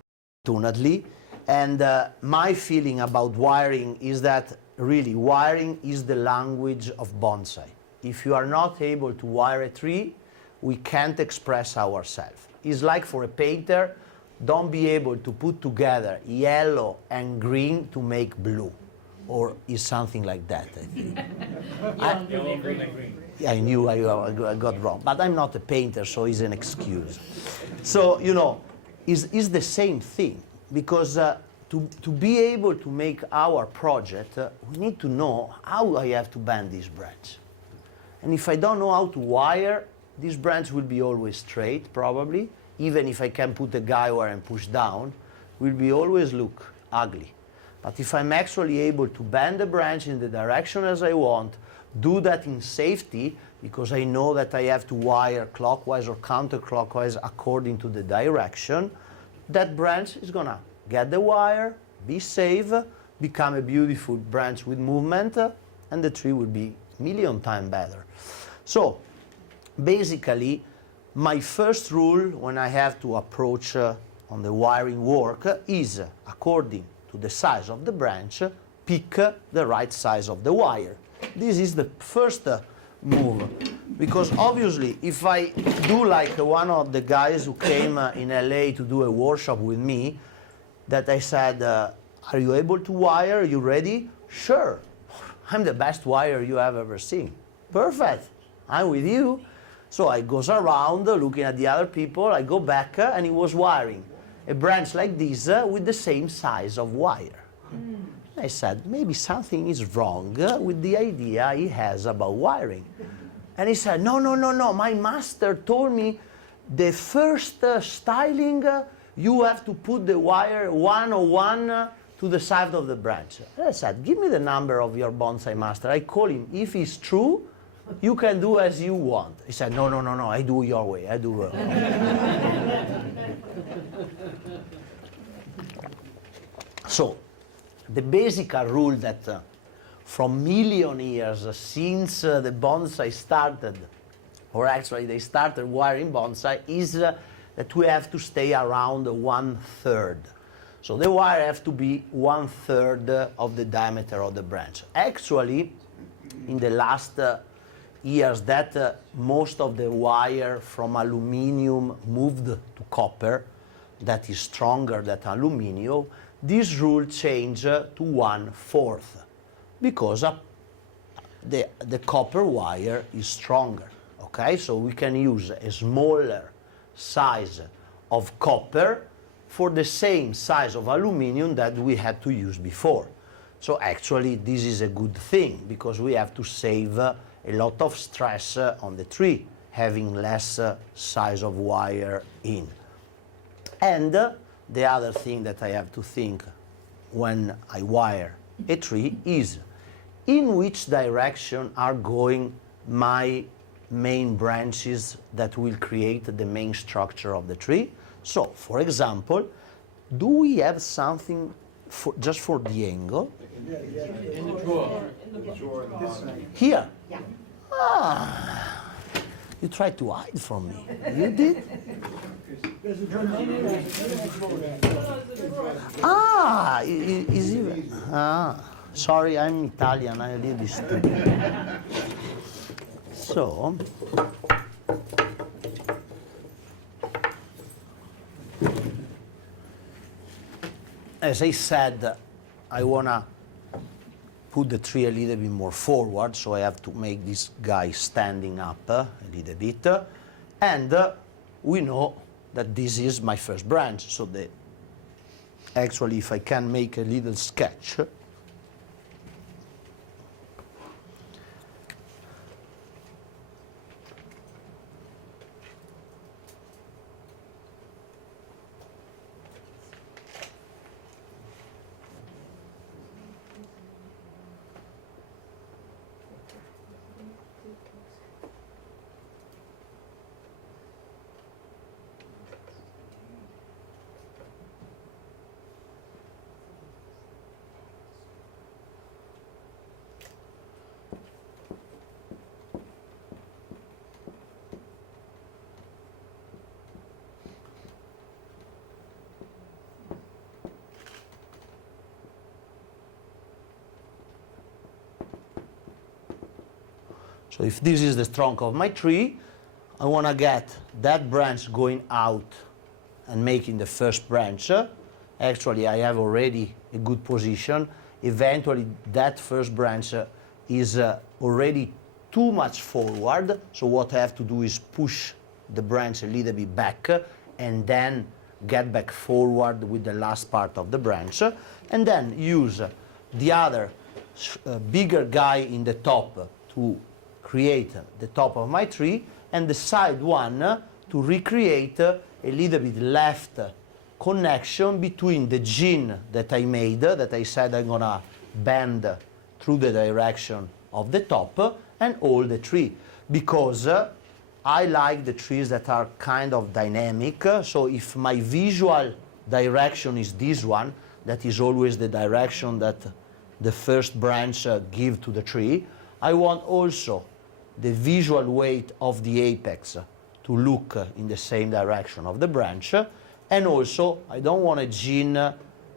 fortunately, and my feeling about wiring is that really wiring is the language of bonsai. If you are not able to wire a tree, we can't express ourselves. It's like for a painter, don't be able to put together yellow and green to make blue, or is something like that, I think. I knew I got wrong, but I'm not a painter, so it's an excuse. So, you know, it's the same thing, because to be able to make our project, we need to know how I have to bend this branch. And if I don't know how to wire, this branch will be always straight, probably. Even if I can put a guy wire and push down, will be always look ugly. But if I'm actually able to bend the branch in the direction as I want, do that in safety, because I know that I have to wire clockwise or counterclockwise according to the direction, that branch is gonna get the wire, be safe, become a beautiful branch with movement, and the tree will be a million times better. So, basically, my first rule when I have to approach on the wiring work is, according to the size of the branch, pick the right size of the wire. This is the first move, because obviously if I do like one of the guys who came in LA to do a workshop with me, that I said, are you able to wire? Are you ready? Sure. I'm the best wire you have ever seen. Perfect. I'm with you. So I goes around looking at the other people, I go back, and he was wiring a branch like this with the same size of wire. I said, maybe something is wrong with the idea he has about wiring. And he said, no, my master told me the first styling, you have to put the wire 101 to the side of the branch. And I said, give me the number of your bonsai master. I call him. If it's true, you can do as you want. He said, no, I do your way. I do. So, the basic rule that from million years since the bonsai started, or actually they started wiring bonsai, is that we have to stay around 1/3. So the wire has to be 1/3 of the diameter of the branch. Actually, in the last years that most of the wire from aluminum moved to copper, that is stronger than aluminum, this rule changed to 1/4, because the copper wire is stronger. Okay, so we can use a smaller size of copper for the same size of aluminum that we had to use before. So actually this is a good thing, because we have to save a lot of stress on the tree, having less size of wire in. And the other thing that I have to think when I wire a tree is, in which direction are going my main branches that will create the main structure of the tree? So, for example, do we have something just for the angle? In the drawer. Here? Yeah. Ah, you tried to hide from me. You did? There's a drum. Ah, is even. Ah, sorry, I'm Italian. I'm a little bit stupid. So, as I said, I wanna put the tree a little bit more forward, so I have to make this guy standing up a little bit. And we know that this is my first branch, so actually if I can make a little sketch. So if this is the trunk of my tree, I want to get that branch going out and making the first branch. Actually, I have already a good position. Eventually, that first branch is already too much forward. So what I have to do is push the branch a little bit back and then get back forward with the last part of the branch. And then use the other bigger guy in the top to create the top of my tree, and the side one to recreate a little bit left connection between the gene that I made, that I said I'm gonna bend through the direction of the top, and all the tree. Because I like the trees that are kind of dynamic, so if my visual direction is this one, that is always the direction that the first branch give to the tree, I want also the visual weight of the apex to look in the same direction of the branch, and also I don't want a gene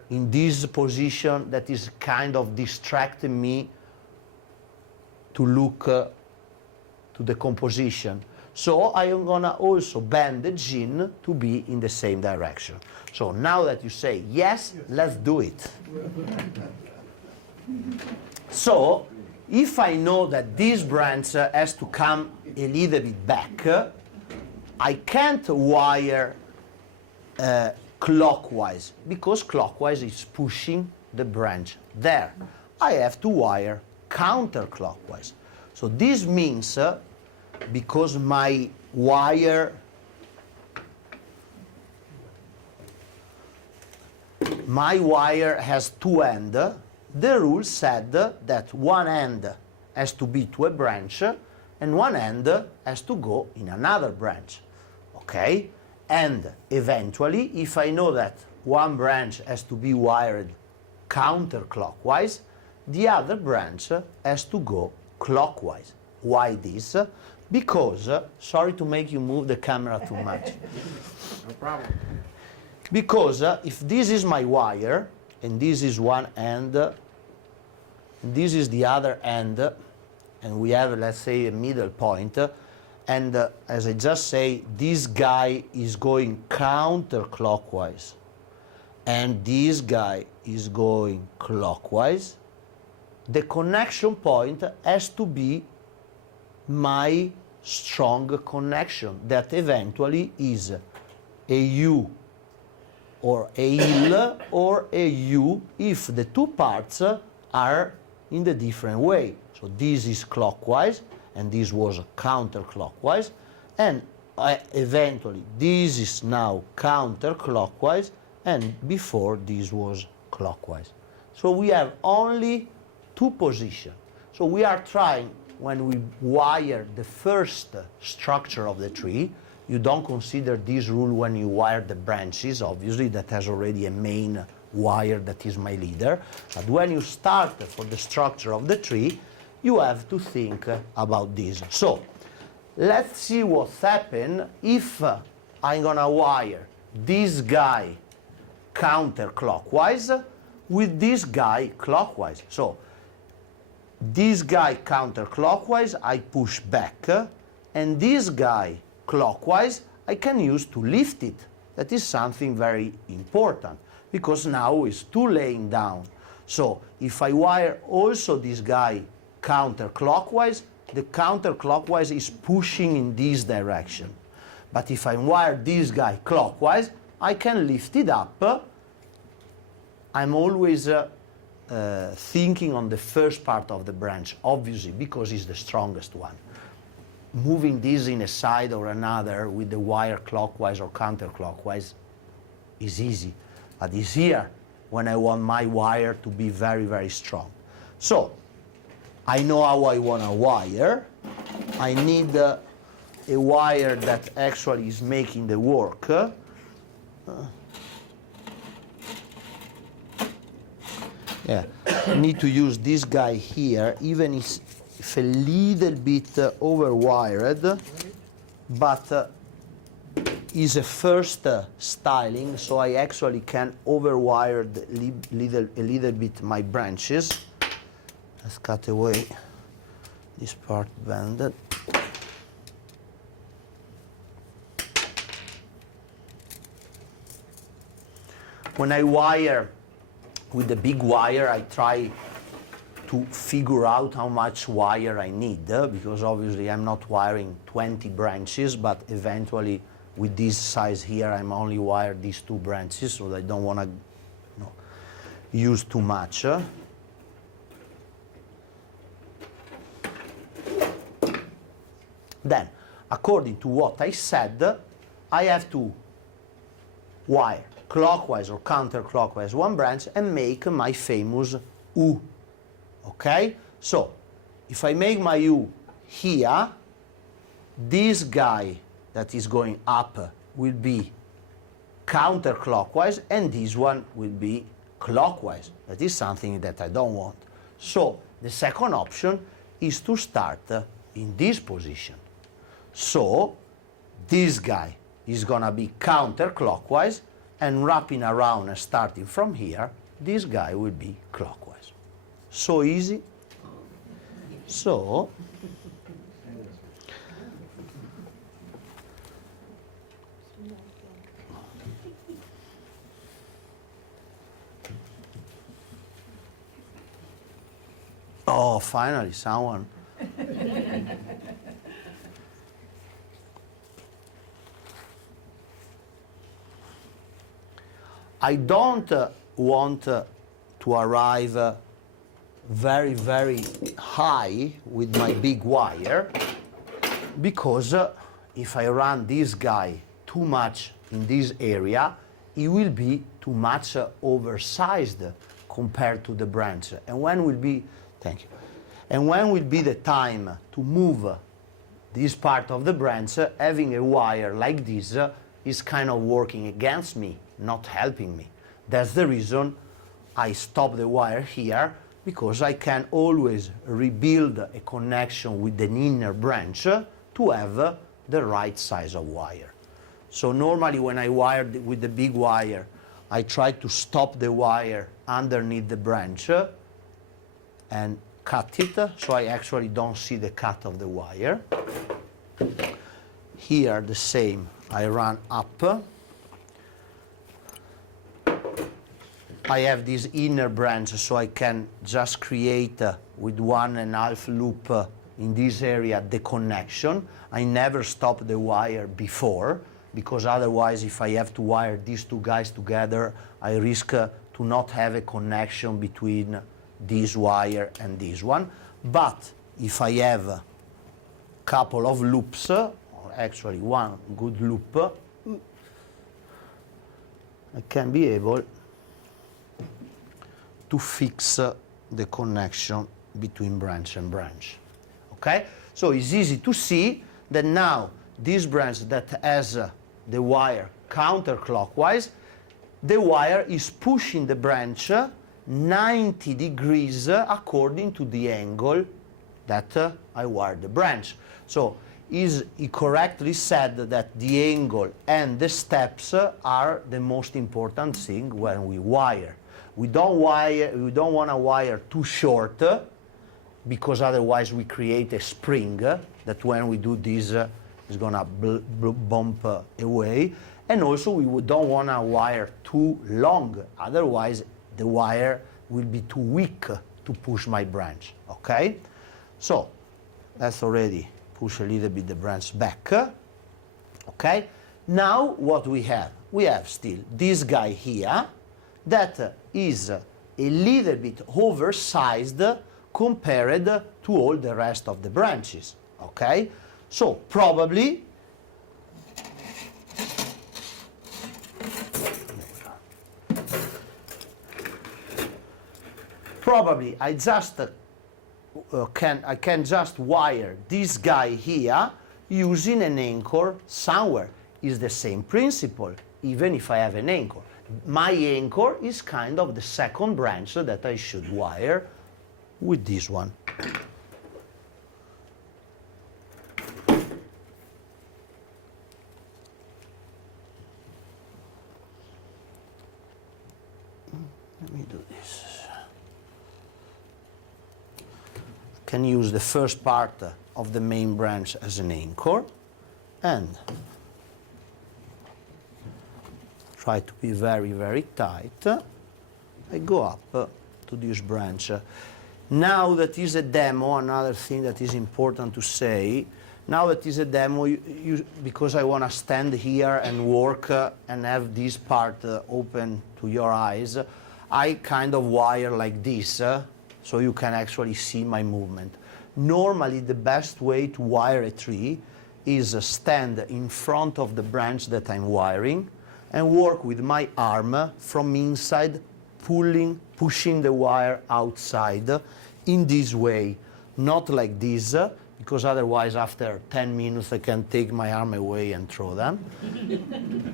in this position that is kind of distracting me to look to the composition. So I am gonna also bend the gene to be in the same direction. So now that you say yes, let's do it. So if I know that this branch has to come a little bit back, I can't wire clockwise, because clockwise is pushing the branch there. I have to wire counterclockwise. So this means, because my wire has two ends, the rule said that one end has to be to a branch and one end has to go in another branch. Okay? And eventually, if I know that one branch has to be wired counterclockwise, the other branch has to go clockwise. Why this? Because, sorry to make you move the camera too much. No problem. Because if this is my wire, and this is one end, this is the other end, and we have, let's say, a middle point, and as I just say, this guy is going counterclockwise, and this guy is going clockwise, the connection point has to be my strong connection, that eventually is a U or a il or a U if the two parts are in the different way. So this is clockwise and this was counterclockwise, and eventually this is now counterclockwise, and before this was clockwise. So we have only two positions. So we are trying, when we wire the first structure of the tree, you don't consider this rule when you wire the branches, obviously that has already a main wire that is my leader. But when you start for the structure of the tree, you have to think about this. So let's see what's happened if I'm gonna wire this guy counterclockwise with this guy clockwise. So this guy counterclockwise, I push back, and this guy clockwise, I can use to lift it. That is something very important. because now it's two laying down. So if I wire also this guy counterclockwise, the counterclockwise is pushing in this direction. But if I wire this guy clockwise, I can lift it up. I'm always thinking on the first part of the branch, obviously, because it's the strongest one. Moving this in a side or another with the wire clockwise or counterclockwise is easy, but it's here when I want my wire to be very, very strong. So I know how I want to wire. I need a wire that actually is making the work. Yeah, I need to use this guy here, even if a little bit overwired, but is a first styling, so I actually can overwire a little bit my branches. Let's cut away this part bended. When I wire with the big wire, I try to figure out how much wire I need, because obviously I'm not wiring 20 branches, but eventually with this size here, I'm only wired these 2 branches, so I don't want to use too much. Then, according to what I said, I have to wire clockwise or counterclockwise one branch and make my famous U. Okay? So, if I make my U here, this guy that is going up will be counterclockwise and this one will be clockwise. That is something that I don't want. So, the second option is to start in this position. So, this guy is going to be counterclockwise, and wrapping around and starting from here, this guy will be clockwise. So easy. So, oh, finally, someone. I don't want to arrive very, very high with my big wire, because if I run this guy too much in this area, it will be too much oversized compared to the branch. And when will be, thank you, and when will be the time to move this part of the branch, having a wire like this is kind of working against me, not helping me. That's the reason I stop the wire here, because I can always rebuild a connection with an inner branch to have the right size of wire. So normally when I wire with the big wire, I try to stop the wire underneath the branch and cut it, so I actually don't see the cut of the wire. Here the same, I run up. I have this inner branch, so I can just create with 1.5 loop in this area the connection. I never stop the wire before, because otherwise if I have to wire these 2 guys together, I risk to not have a connection between this wire and this one. But if I have a couple of loops, or actually one good loop, I can be able to fix the connection between branch and branch. Okay? So it's easy to see that now this branch that has the wire counterclockwise, the wire is pushing the branch 90 degrees according to the angle that I wired the branch. So he correctly said that the angle and the steps are the most important thing when we wire. We don't want to wire too short, because otherwise we create a spring that when we do this, it's gonna bump away. And also we don't want to wire too long, otherwise the wire will be too weak to push my branch, okay? So let's already push a little bit the branch back, okay? Now what we have? We have still this guy here that is a little bit oversized compared to all the rest of the branches, okay? So probably I just can just wire this guy here using an anchor somewhere. It's the same principle, even if I have an anchor. My anchor is kind of the second branch that I should wire with this one. Let me do this. Can use the first part of the main branch as an anchor and try to be very, very tight. I go up to this branch. Now that is a demo, another thing that is important to say, now that is a demo, because I want to stand here and work and have this part open to your eyes, I kind of wire like this, so you can actually see my movement. Normally, the best way to wire a tree is stand in front of the branch that I'm wiring and work with my arm from inside, pushing the wire outside in this way, not like this, because otherwise after 10 minutes I can take my arm away and throw them.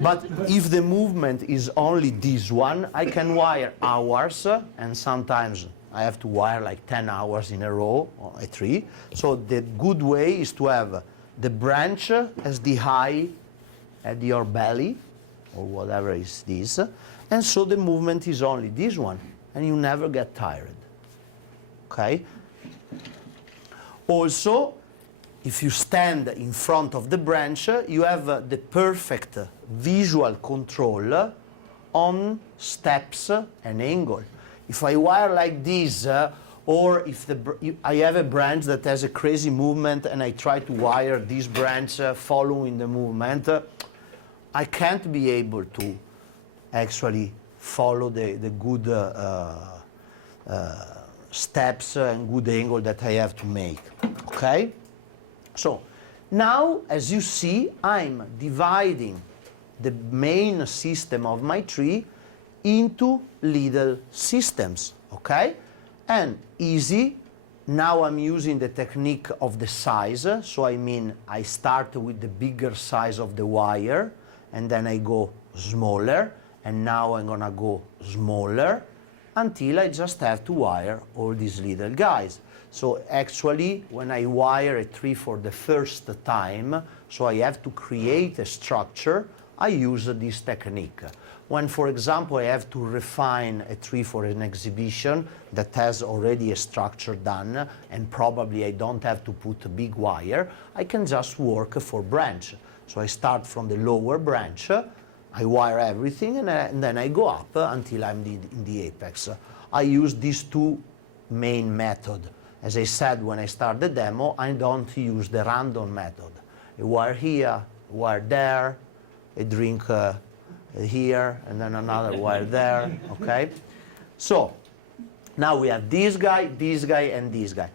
But if the movement is only this one, I can wire hours, and sometimes I have to wire like 10 hours in a row, or a tree. So the good way is to have the branch as the high at your belly, or whatever is this, and so the movement is only this one, and you never get tired, okay? Also, if you stand in front of the branch, you have the perfect visual control on steps and angle. If I wire like this, or if I have a branch that has a crazy movement and I try to wire this branch following the movement, I can't be able to actually follow the good steps and good angle that I have to make, okay? So now, as you see, I'm dividing the main system of my tree into little systems, okay? And easy, now I'm using the technique of the size, so I mean I start with the bigger size of the wire, and then I go smaller, and now I'm gonna go smaller, until I just have to wire all these little guys. So actually, when I wire a tree for the first time, so I have to create a structure, I use this technique. When, for example, I have to refine a tree for an exhibition that has already a structure done, and probably I don't have to put a big wire, I can just work for branch. So I start from the lower branch, I wire everything, and then I go up until I'm in the apex. I use these two main methods. As I said when I start the demo, I don't use the random method. A wire here, a wire there, a drink here, and then another wire there, okay? So, now we have this guy, and this guy.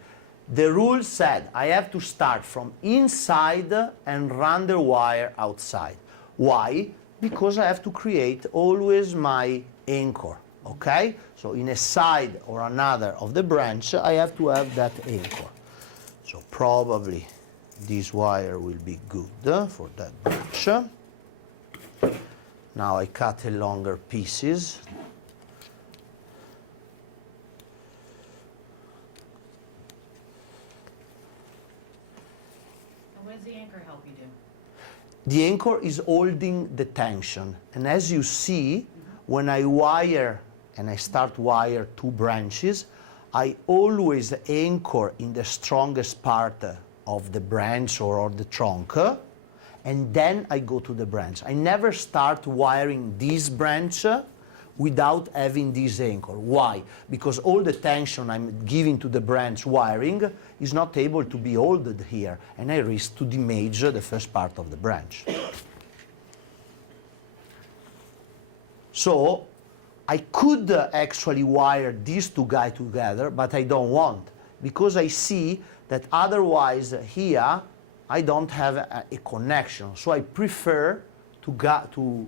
The rule said I have to start from inside and run the wire outside. Why? Because I have to create always my anchor, okay? So in a side or another of the branch, I have to have that anchor. So probably this wire will be good for that branch. Now I cut a longer pieces. And what does the anchor help you do? The anchor is holding the tension. And as you see, when I wire and I start wire two branches, I always anchor in the strongest part of the branch or the trunk, and then I go to the branch. I never start wiring this branch without having this anchor. Why? Because all the tension I'm giving to the branch wiring is not able to be held here, and I risk to damage the first part of the branch. So I could actually wire these two guys together, but I don't want, because I see that otherwise here I don't have a connection. So I prefer to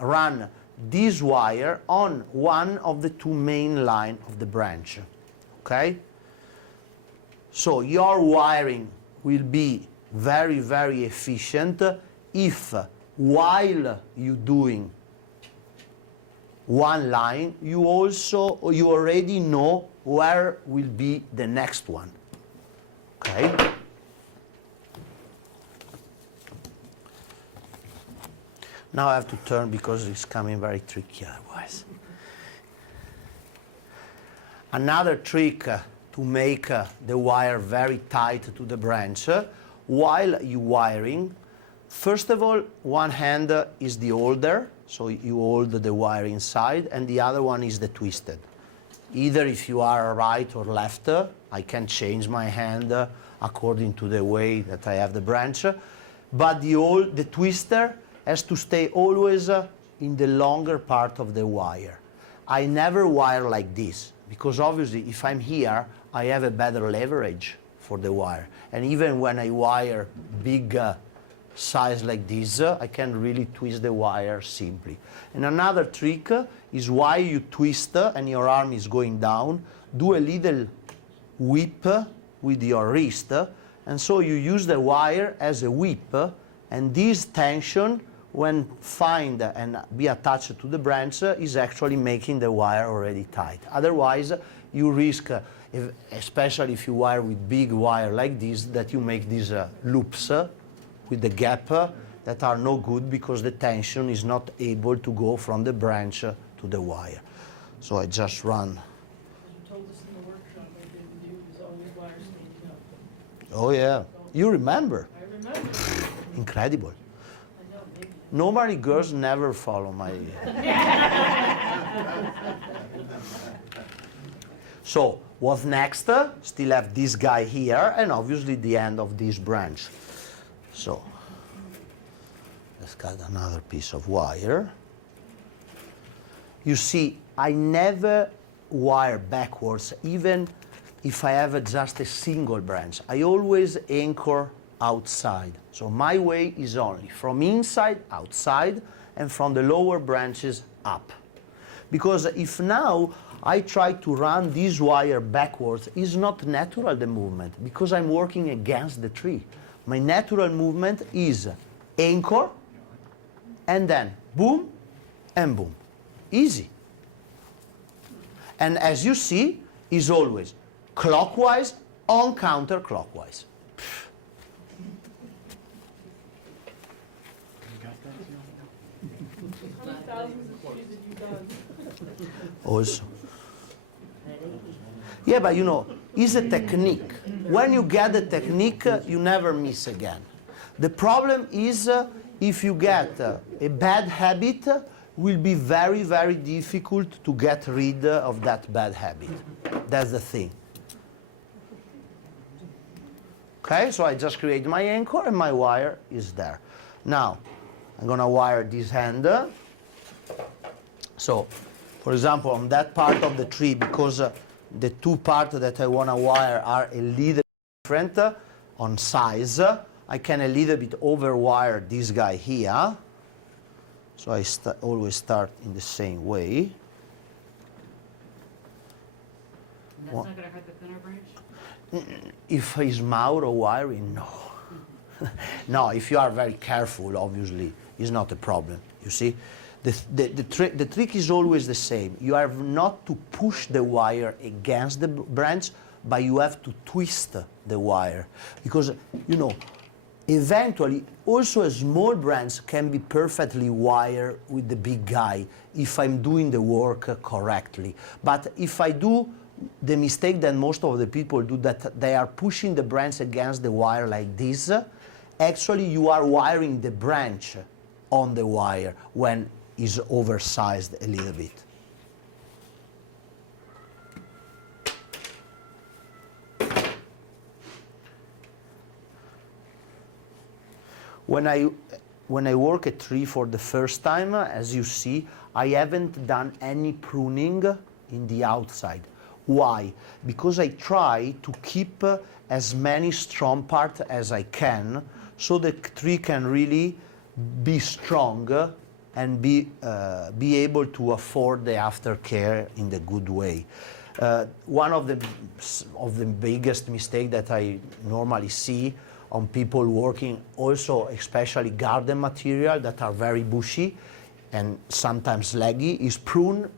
run this wire on one of the two main lines of the branch. Okay? So your wiring will be very, very efficient if while you're doing one line, you already know where will be the next one. Okay? Now I have to turn because it's coming very tricky otherwise. Another trick to make the wire very tight to the branch, while you're wiring, first of all, one hand is the holder, so you hold the wire inside, and the other one is the twisted. Either if you are right or left, I can change my hand according to the way that I have the branch, but the twister has to stay always in the longer part of the wire. I never wire like this, because obviously if I'm here, I have a better leverage for the wire. And even when I wire big size like this, I can really twist the wire simply. And another trick is while you twist and your arm is going down, do a little whip with your wrist, and so you use the wire as a whip, and this tension, when find and be attached to the branch, is actually making the wire already tight. Otherwise, you risk, especially if you wire with big wire like this, that you make these loops with the gap that are no good because the tension is not able to go from the branch to the wire. So I just run. You told us in the workshop, I didn't do, is all your wires standing up. Oh yeah, you remember. I remember. Incredible. I know, maybe. Normally girls never follow my... So what's next? Still have this guy here and obviously the end of this branch. So let's cut another piece of wire. You see, I never wire backwards even if I have just a single branch. I always anchor outside. So my way is only from inside, outside, and from the lower branches up. Because if now I try to run this wire backwards, it's not natural, the movement, because I'm working against the tree. My natural movement is anchor, and then boom, and boom. Easy. And as you see, is always clockwise on counterclockwise. How many thousands of trees have you done? Also. Yeah, but you know, it's a technique. When you get the technique, you never miss again. The problem is if you get a bad habit, will be very, very difficult to get rid of that bad habit. That's the thing. Okay, so I just create my anchor and my wire is there. Now, I'm gonna wire this hand. So, for example, on that part of the tree, because the two parts that I wanna wire are a little different on size, I can a little bit overwire this guy here. So I always start in the same way. And that's not going to hurt the thinner branch? If it's Mauro wiring, no. No, if you are very careful, obviously, it's not a problem. You see, the trick is always the same. You have not to push the wire against the branch, but you have to twist the wire. Because, you know, eventually, also a small branch can be perfectly wired with the big guy if I'm doing the work correctly. But if I do the mistake that most of the people do, that they are pushing the branch against the wire like this, actually you are wiring the branch on the wire when it's oversized a little bit. When I work a tree for the first time, as you see, I haven't done any pruning in the outside. Why? Because I try to keep as many strong parts as I can, so the tree can really be strong and be able to afford the aftercare in the good way. One of the biggest mistakes that I normally see on people working, also especially garden material that are very bushy and sometimes leggy, is prune,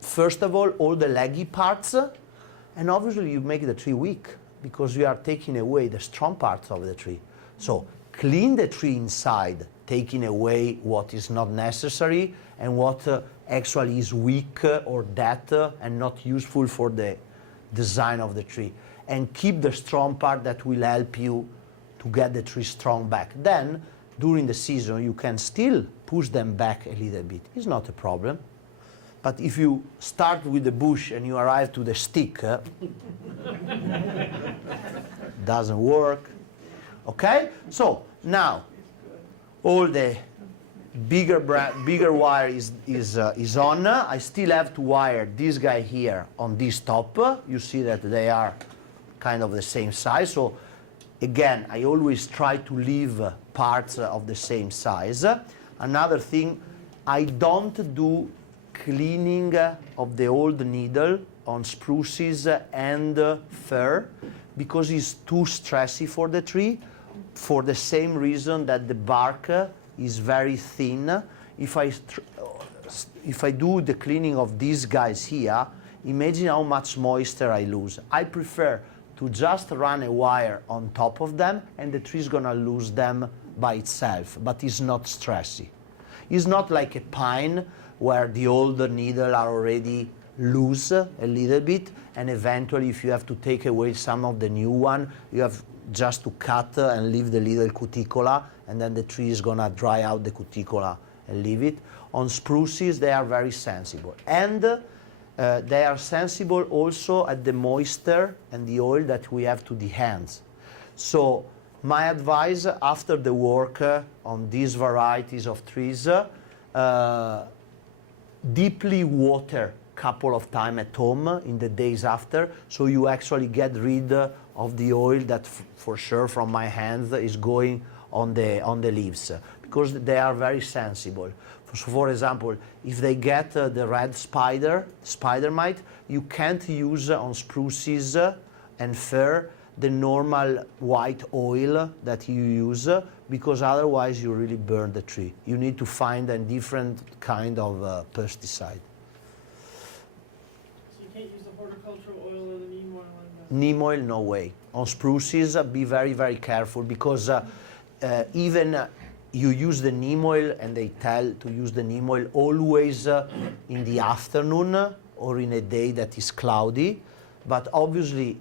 first of all the leggy parts, and obviously you make the tree weak because you are taking away the strong parts of the tree. So clean the tree inside, taking away what is not necessary and what actually is weak or dead and not useful for the design of the tree. And keep the strong part that will help you to get the tree strong back. Then, during the season, you can still push them back a little bit. It's not a problem. But if you start with the bush and you arrive to the stick, doesn't work. Okay? So, now, all the bigger wire is on. I still have to wire this guy here on this top. You see that they are kind of the same size. So, again, I always try to leave parts of the same size. Another thing, I don't do cleaning of the old needle on spruces and fir because it's too stressy for the tree, for the same reason that the bark is very thin. If I do the cleaning of these guys here, imagine how much moisture I lose. I prefer to just run a wire on top of them and the tree is gonna lose them by itself, but it's not stressy. It's not like a pine where the old needle are already loose a little bit, and eventually if you have to take away some of the new one, you have just to cut and leave the little cuticola, and then the tree is gonna dry out the cuticola and leave it. On spruces, they are very sensible. And they are sensible also at the moisture and the oil that we have to the hands. So my advice after the work on these varieties of trees, deeply water couple of times at home in the days after, so you actually get rid of the oil that for sure from my hands is going on the leaves, because they are very sensible. So for example, if they get the red spider mite, you can't use on spruces and fir the normal white oil that you use, because otherwise you really burn the tree. You need to find a different kind of pesticide. So you can't use the horticultural oil or the neem oil on that? Neem oil, no way. On spruces, be very, very careful, because even you use the neem oil and they tell to use the neem oil always in the afternoon or in a day that is cloudy, but obviously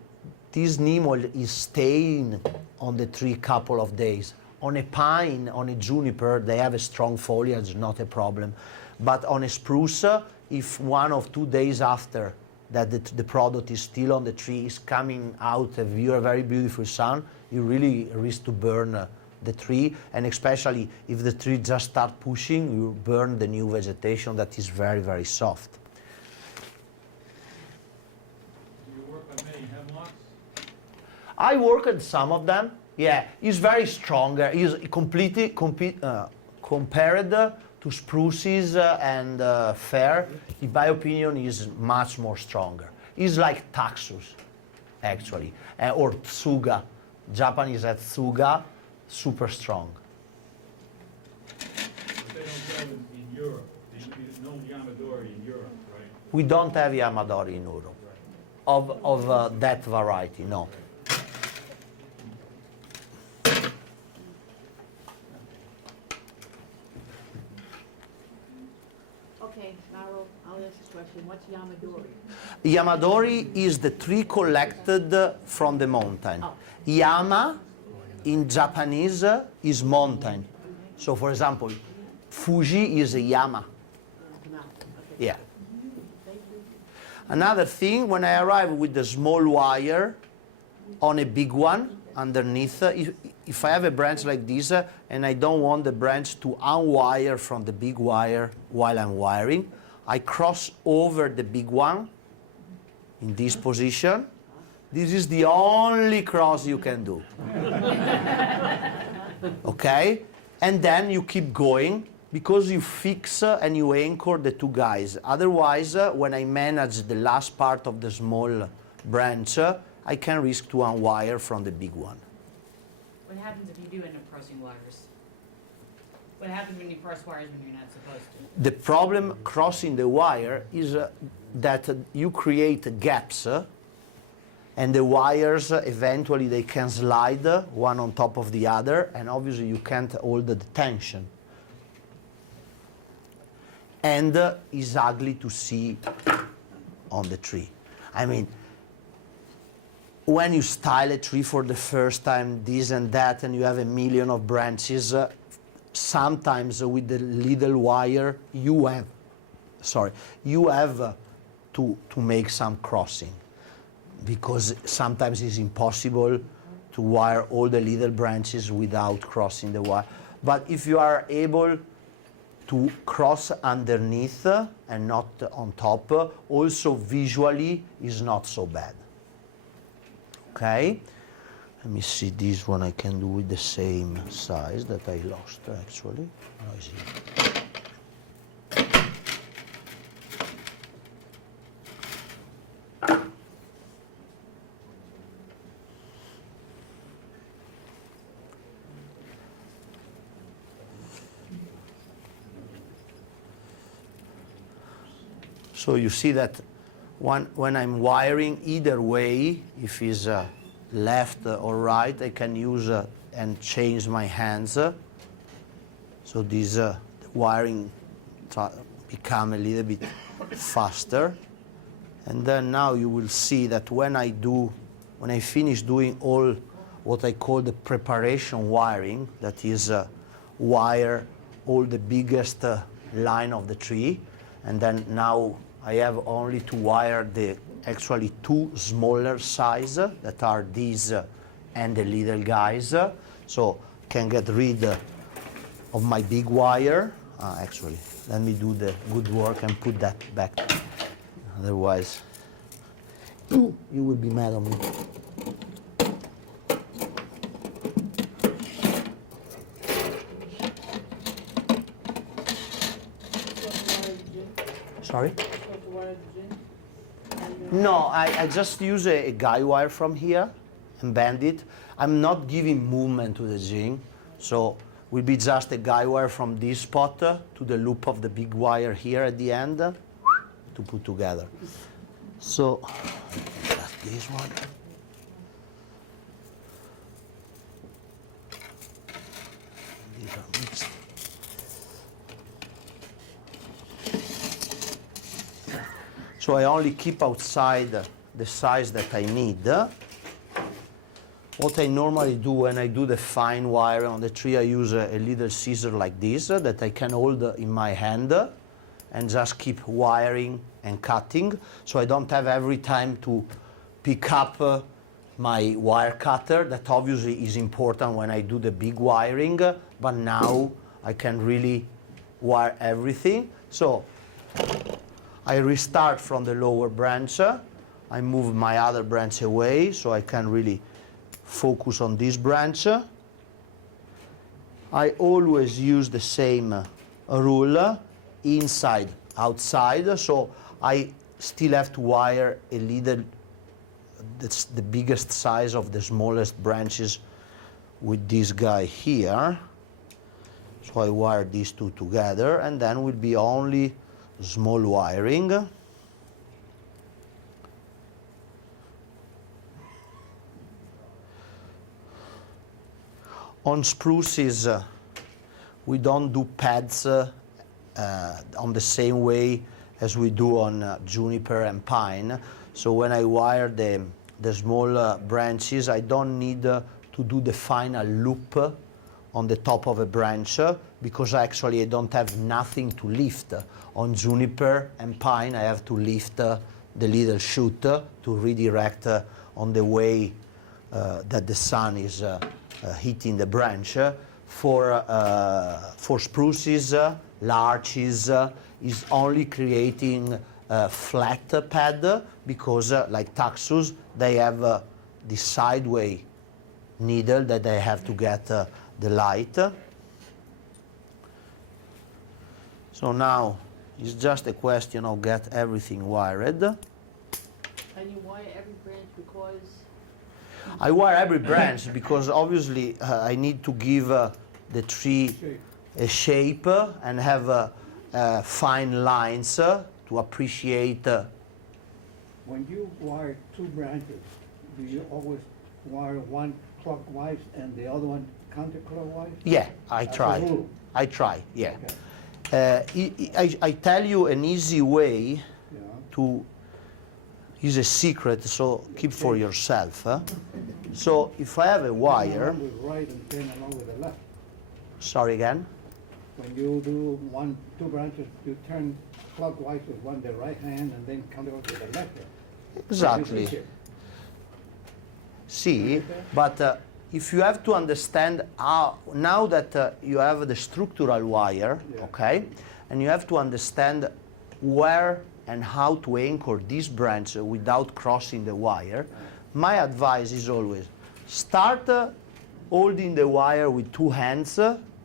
this neem oil is staying on the tree a couple of days. On a pine, on a juniper, they have a strong foliage, not a problem. But on a spruce, if 1 or 2 days after that the product is still on the tree, is coming out of your very beautiful sun, you really risk to burn the tree, and especially if the tree just start pushing, you burn the new vegetation that is very, very soft. Do you work on many hemlocks? I work on some of them. Yeah, it's very strong. It's completely compared to spruces and fir. In my opinion, is much more stronger. It's like Taxus, actually, or Tsuga. Japanese at Tsuga, super strong. But they don't grow in Europe. No Yamadori in Europe, right? We don't have Yamadori in Europe of that variety, no. Okay, Mauro, I'll ask a question. What's Yamadori? Yamadori is the tree collected from the mountain. Oh. Yama in Japanese is mountain. So for example, Fuji is a Yama. Yeah. Another thing, when I arrive with the small wire on a big one underneath, if I have a branch like this and I don't want the branch to unwire from the big wire while I'm wiring, I cross over the big one in this position. This is the only cross you can do. Okay? And then you keep going, because you fix and you anchor the two guys. Otherwise, when I manage the last part of the small branch, I can risk to unwire from the big one. What happens if you do end up crossing wires? What happens when you cross wires when you're not supposed to? The problem crossing the wire is that you create gaps, and the wires eventually they can slide one on top of the other, and obviously you can't hold the tension. And it's ugly to see on the tree. I mean, when you style a tree for the first time, this and that, and you have a million of branches, sometimes with the little wire, you have to make some crossing, because sometimes it's impossible to wire all the little branches without crossing the wire. But if you are able to cross underneath and not on top, also visually is not so bad. Okay? Let me see, this one I can do with the same size that I lost actually. So you see that when I'm wiring, either way, if it's left or right, I can use and change my hands. So this the wiring become a little bit faster. And then now you will see that when I finish doing all what I call the preparation wiring, that is wire all the biggest line of the tree, and then now I have only to wire the actually two smaller size that are these and the little guys. So can get rid of my big wire. Actually, let me do the good work and put that back. Otherwise, you will be mad on me. Sorry? No, I just use a guy wire from here and bend it. I'm not giving movement to the jig, so will be just a guy wire from this spot to the loop of the big wire here at the end to put together. So that's this one. These are mixed. So I only keep outside the size that I need. What I normally do when I do the fine wire on the tree, I use a little scissor like this that I can hold in my hand and just keep wiring and cutting. So I don't have every time to pick up my wire cutter. That obviously is important when I do the big wiring, but now I can really wire everything. So I restart from the lower branch. I move my other branch away so I can really focus on this branch. I always use the same rule, inside, outside, so I still have to wire a little, that's the biggest size of the smallest branches with this guy here. So I wire these two together, and then will be only small wiring. On spruces, we don't do pads on the same way as we do on juniper and pine. So when I wire the small branches, I don't need to to do the final loop on the top of a branch because actually I don't have nothing to lift. On juniper and pine I have to lift the little shoot to redirect on the way that the sun is hitting the branch. For spruces, larches, is only creating a flat pad because like taxus, they have the sideway needle that they have to get the light. So now it's just a question of get everything wired. And you wire every branch because, I wire every branch because obviously I need to give the tree a shape and have fine lines to appreciate. When you wire two branches, do you always wire one clockwise and the other one counterclockwise? Yeah, I As a try. rule. I try, yeah. Okay. I tell you an easy way Yeah. to, is a secret, so keep for yourself. So if I have a wire, Turn along with right and turn along with the left. sorry again, When you do two branches, you turn clockwise with one the right hand and then counterclockwise with the left hand. exactly. It's easier. See, but if you have to understand how, now that you have the structural wire, Yeah. okay, and you have to understand where and how to anchor this branch without crossing the wire, my advice is always start holding the wire with two hands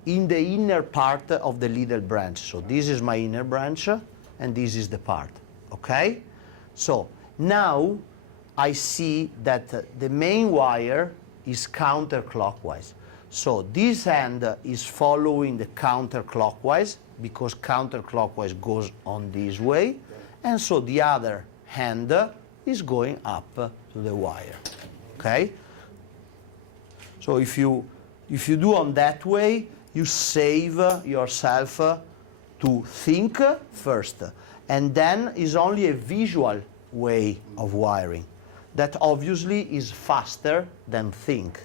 in the inner part of the little branch. So this is my inner branch and this is the part, okay? So now I see that the main wire is counterclockwise. So this hand is following the counterclockwise because counterclockwise goes on this way, and so the other hand is going up to the wire, okay? So if you do on that way, you save yourself to think first, and then is only a visual way of wiring that obviously is faster than think.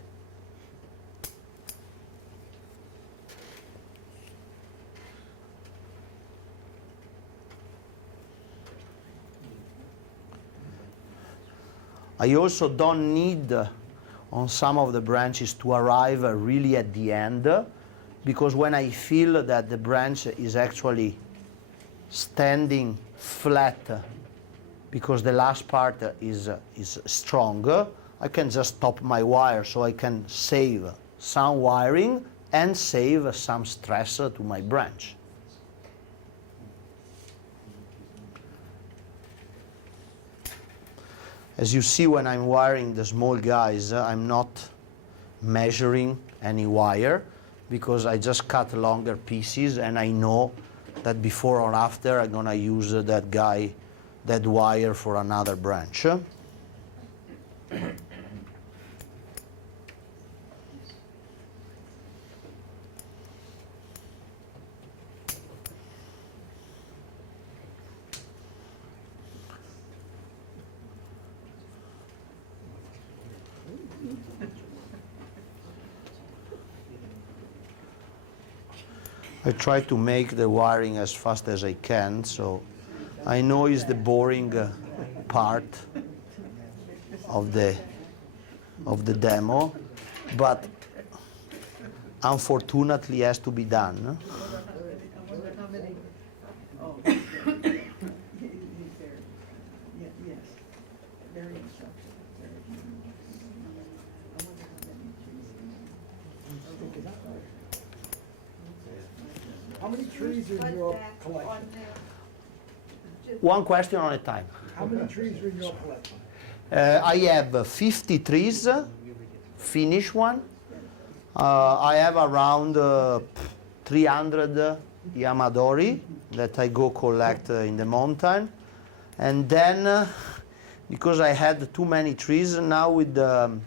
I also don't need on some of the branches to arrive really at the end, because when I feel that the branch is actually standing flat because the last part is strong, I can just stop my wire so I can save some wiring and save some stress to my branch. As you see, when I'm wiring the small guys, I'm not measuring any wire because I just cut longer pieces and I know that before or after I'm gonna use that wire for another branch. I try to make the wiring as fast as I can, so I know it's the boring part of the demo, but unfortunately has to be done. I wonder how many, oh. Yes, very instructive, very. I wonder how many trees. How many trees are in your collection? One question at a time. How many trees are in your collection? I have 50 trees, finished one. I have around 300 Yamadori that I go collect in the mountain. And then, because I had too many trees, now with the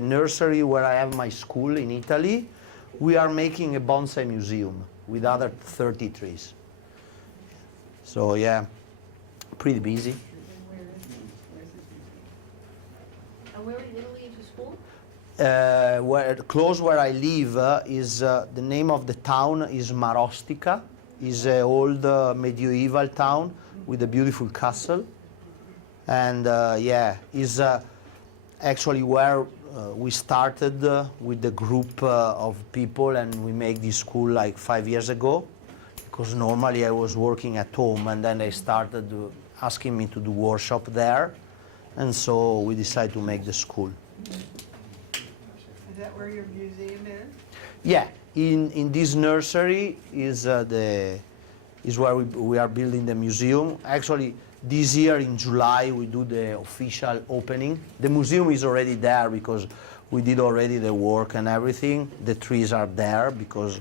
nursery where I have my school in Italy, we are making a bonsai museum with other 30 trees. So yeah, pretty busy. and where in Italy is your school? where close where I live is the name of the town is Marostica. Is an old medieval town with a beautiful castle, and yeah, is actually where we started with the group of people, and we make this school like 5 years ago, because normally I was working at home, and then they started asking me to do workshop there, and so we decided to make the school. Is that where your museum is? Yeah, in this nursery is where we are building the museum. Actually, this year in July we do the official opening. The museum is already there because we did already the work and everything. The trees are there because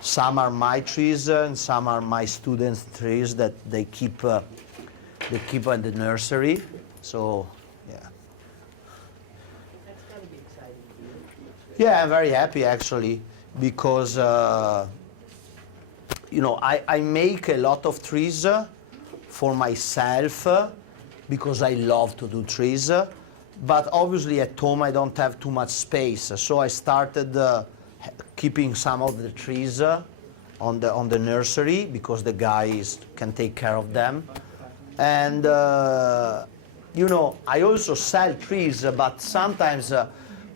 some are my trees and some are my students' trees that they keep at the nursery. So yeah. That's gotta be exciting for you. Yeah, I'm very happy actually because you know, I make a lot of trees for myself because I love to do trees, but obviously at home I don't have too much space, so I started keeping some of the trees on the nursery because the guys can take care of them, and you know, I also sell trees, but sometimes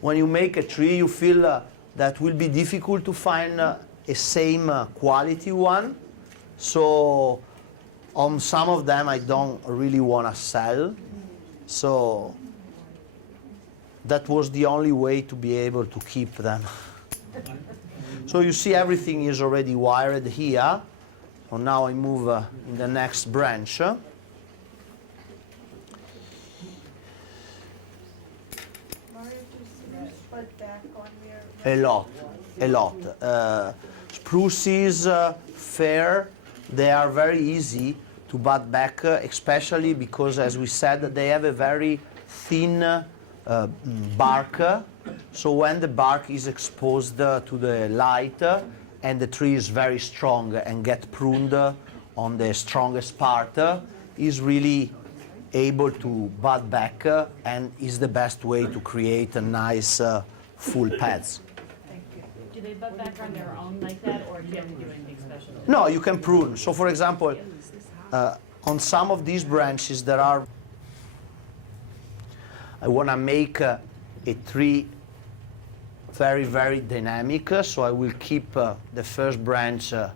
when you make a tree you feel that will be difficult to find a same quality one, so on some of them I don't really want to sell, so that was the only way to be able to keep them. So you see everything is already wired here, so now I move in the next branch. Mario, do spruce bud back on there? A lot. Spruces, fir, they are very easy to bud back, especially because, as we said, they have a very thin bark. So when the bark is exposed to the light and the tree is very strong and get pruned on the strongest part, is really able to bud back and is the best way to create a nice full pads. Do they bud back on their own like that, or do you have to do anything special? No, you can prune. So for example, on some of these branches there are, I want to make a tree very, very dynamic, so I will keep the first branch a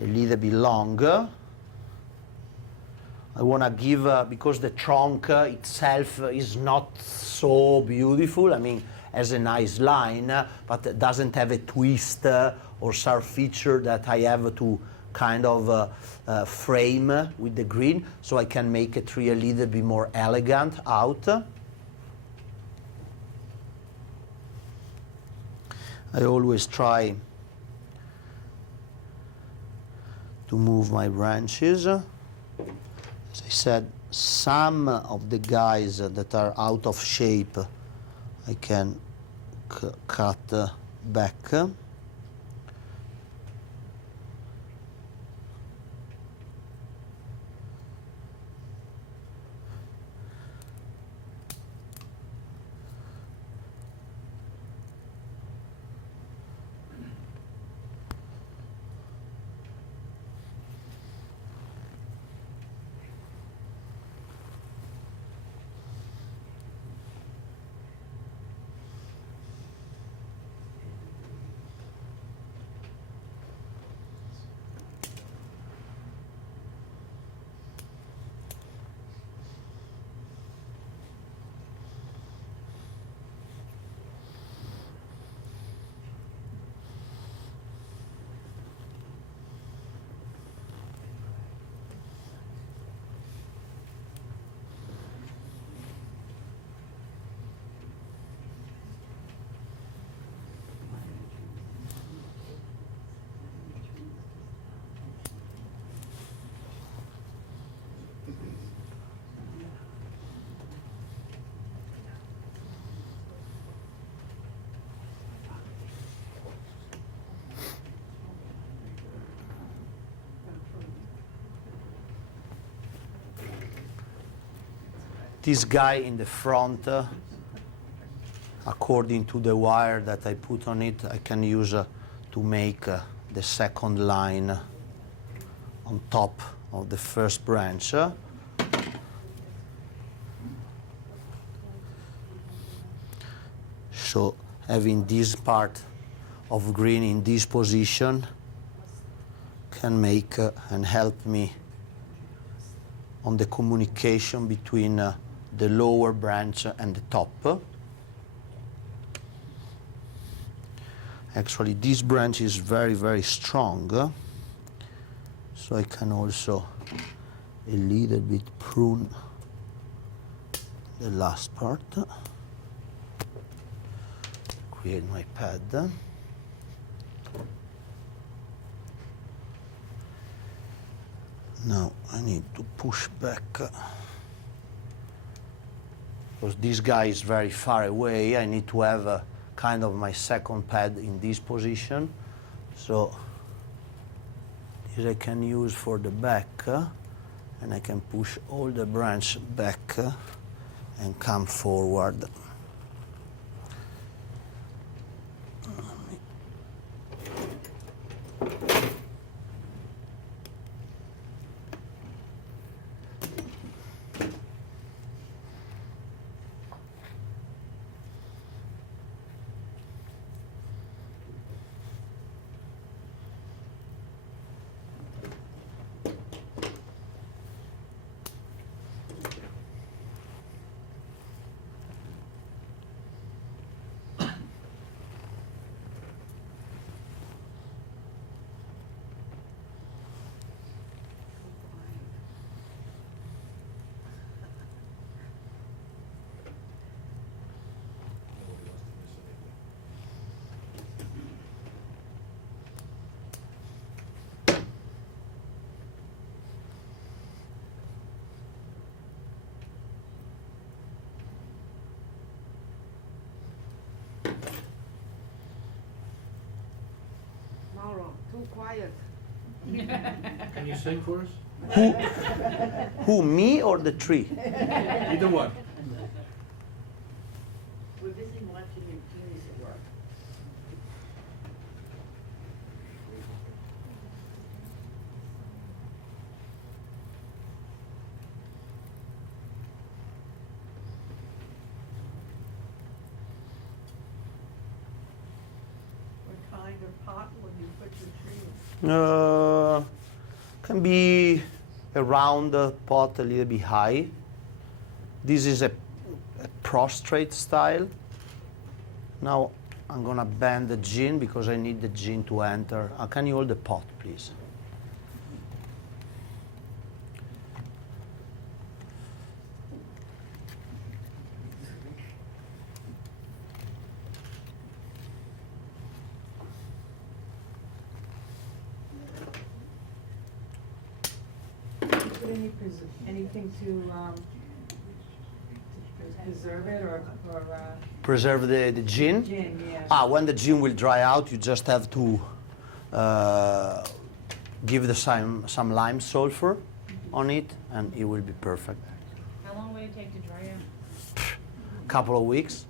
little bit longer. I want to give, because the trunk itself is not so beautiful, I mean, has a nice line, but it doesn't have a twist or some feature that I have to kind of frame with the green, so I can make a tree a little bit more elegant out. I always try to move my branches. As I said, some of the guys that are out of shape I can cut back. This guy in the front, according to the wire that I put on it, I can use to make the second line on top of the first branch. So having this part of green in this position can make and help me on the communication between the lower branch and the top. Actually, this branch is very, very strong, so I can also a little bit prune the last part. Create my pad. Now I need to push back because this guy is very far away. I need to have kind of my second pad in this position. So this I can use for the back, and I can push all the branch back and come forward. Mauro, too quiet. Can you sing for us? Who, me or the tree? Either one. We're busy watching your genius at work. What kind of pot will you put your tree in? Can be a round pot, a little bit high. This is a prostrate style. Now I'm gonna bend the gin because I need the gin to enter. Can you hold the pot, please? Put anything to preserve it or Preserve the gin. gin, yeah. When the gin will dry out, you just have to give the some lime sulfur on it, and it will be perfect. How long will it take to dry out? Couple of weeks.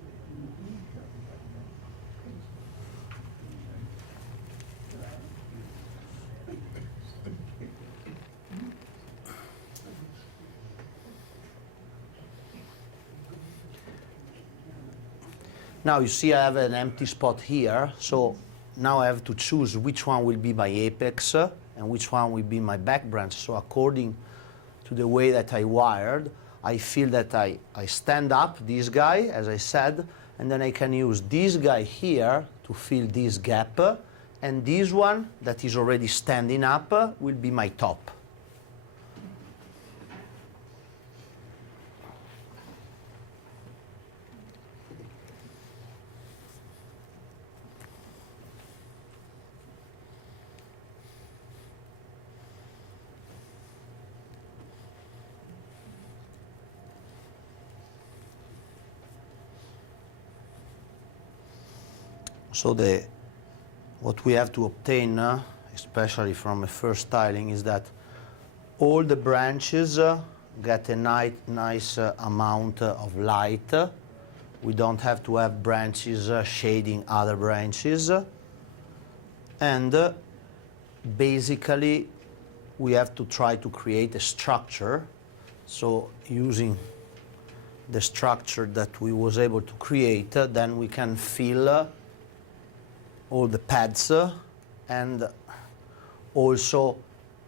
Now you see I have an empty spot here, so now I have to choose which one will be my apex and which one will be my back branch. So according to the way that I wired, I feel that I stand up this guy, as I said, and then I can use this guy here to fill this gap, and this one that is already standing up will be my top. So what we have to obtain, especially from a first styling, is that all the branches get a nice amount of light, We don't have to have branches shading other branches. And basically, we have to try to create a structure. So using the structure that we was able to create, then we can fill all the pads and also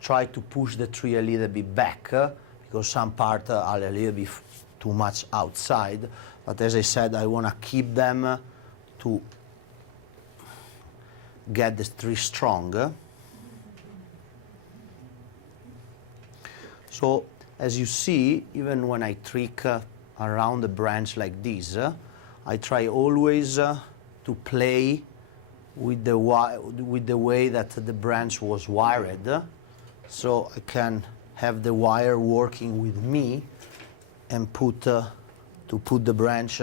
try to push the tree a little bit back because some parts are a little bit too much outside. But as I said, I want to keep them to get the tree strong. So as you see, even when I trick around the branch like this, I try always to play with the way that the branch was wired, so I can have the wire working with me and to put the branch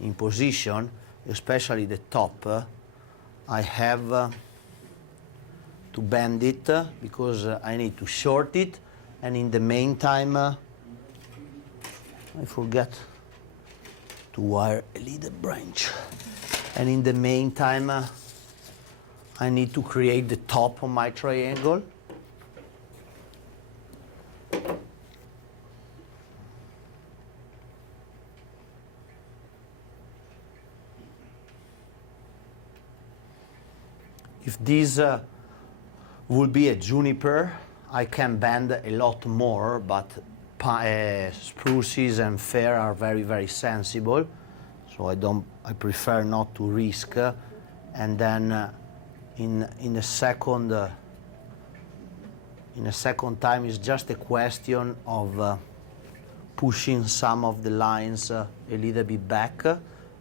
in position, especially the top. I have to bend it because I need to short it, and in the meantime I forget to wire a little branch, and in the meantime I need to create the top of my triangle. If this would be a juniper, I can bend a lot more, but spruces and fir are very, very sensible, so I prefer not to risk. And then in a second time, it's just a question of pushing some of the lines a little bit back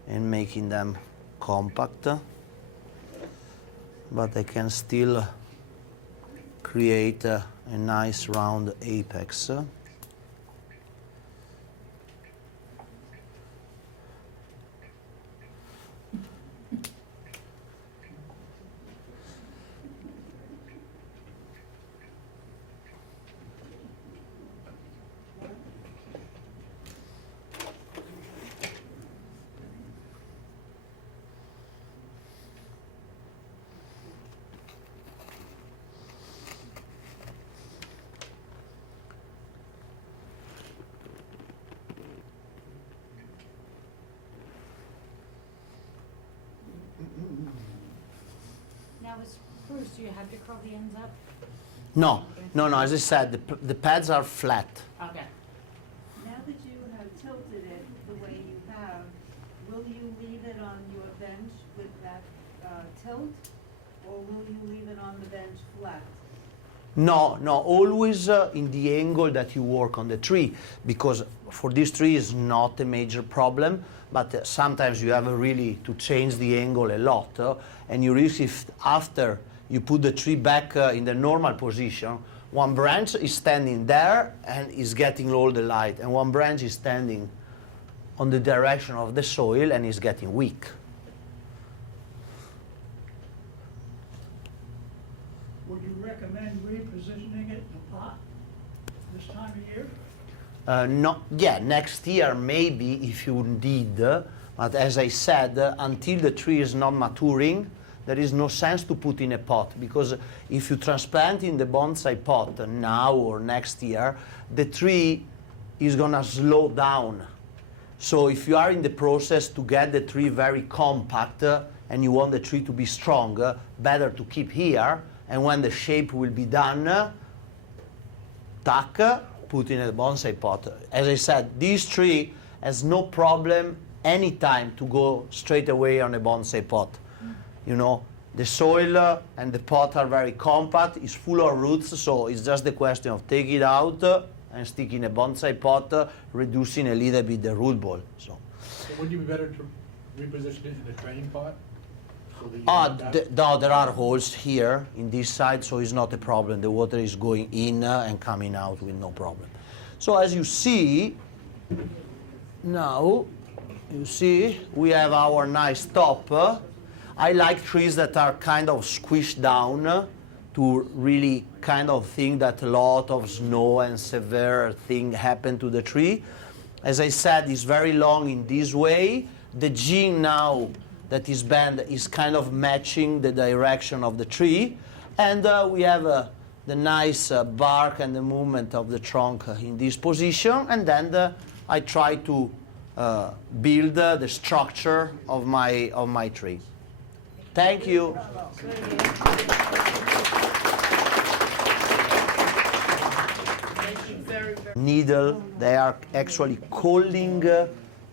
and making them compact. But I can still create a nice round apex. Now with spruce, do you have to curl the ends up? No, as I said, the pads are flat. Okay. Now that you have tilted it the way you have, will you leave it on your bench with that tilt? Or will you leave it on the bench flat? No, always in the angle that you work on the tree, because for this tree is not a major problem, but sometimes you have really to change the angle a lot, and you risk if after you put the tree back in the normal position, one branch is standing there and is getting all the light, and one branch is standing on the direction of the soil and is getting weak. Would you recommend repositioning it in a pot this time of year? Next year maybe if you need, but as I said, until the tree is not maturing, there is no sense to put in a pot, because if you transplant in the bonsai pot now or next year, the tree is gonna slow down. So if you are in the process to get the tree very compact and you want the tree to be strong, better to keep here, and when the shape will be done, tack, put in a bonsai pot. As I said, this tree has no problem anytime to go straight away on a bonsai pot. You know, the soil and the pot are very compact, it's full of roots, so it's just the question of taking it out and sticking a bonsai pot, reducing a little bit the root ball. So Would you be better to reposition it in a training pot? So that you don't have- no, there are holes here in this side, so it's not a problem. The water is going in and coming out with no problem. So as you see, now, you see, we have our nice top. I like trees that are kind of squished down to really kind of think that a lot of snow and severe thing happen to the tree. As I said, it's very long in this way. the gene now that is bent is kind of matching the direction of the tree. And we have the nice bark and the movement of the trunk in this position. And then I try to build the structure of my tree. Thank you. Needle, they are actually calling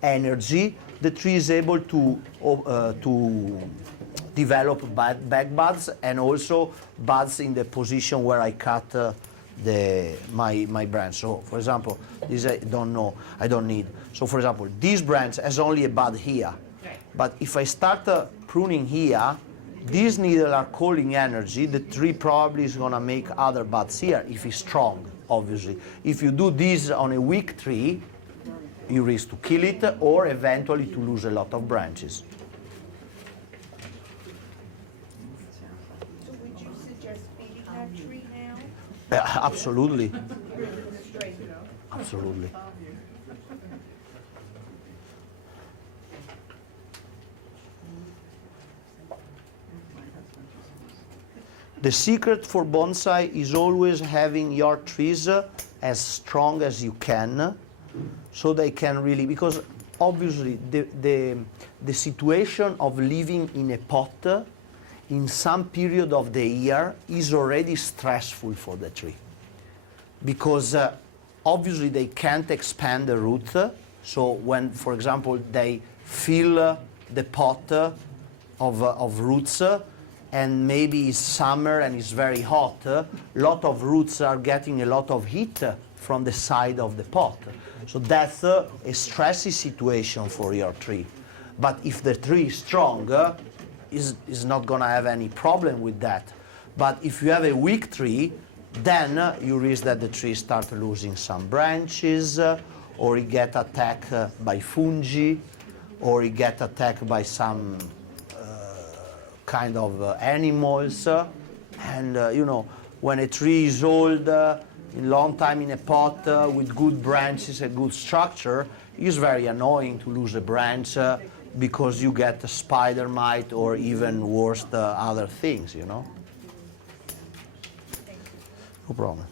energy. The tree is able to develop back buds and also buds in the position where I cut my branch. So, for example, this I don't need. So, for example, this branch has only a bud here. But if I start pruning here, these needles are calling energy. The tree probably is going to make other buds here if it's strong, obviously. If you do this on a weak tree, you risk to kill it or eventually to lose a lot of branches. So would you suggest feeding that tree now? Absolutely. Absolutely. The secret for bonsai is always having your trees as strong as you can, so they can really, because obviously the situation of living in a pot in some period of the year is already stressful for the tree, because obviously they can't expand the root. So when, for example, they fill the pot of roots, and maybe it's summer and it's very hot, a lot of roots are getting a lot of heat from the side of the pot. So that's a stressy situation for your tree. But if the tree is strong, is not going to have any problem with that. But if you have a weak tree, then you risk that the tree start losing some branches, or it get attacked by fungi, or it get attacked by some kind of animals. And you know, when a tree is old, a long time in a pot with good branches and good structure, it's very annoying to lose a branch because you get a spider mite or even worse, other things, you know. No problem.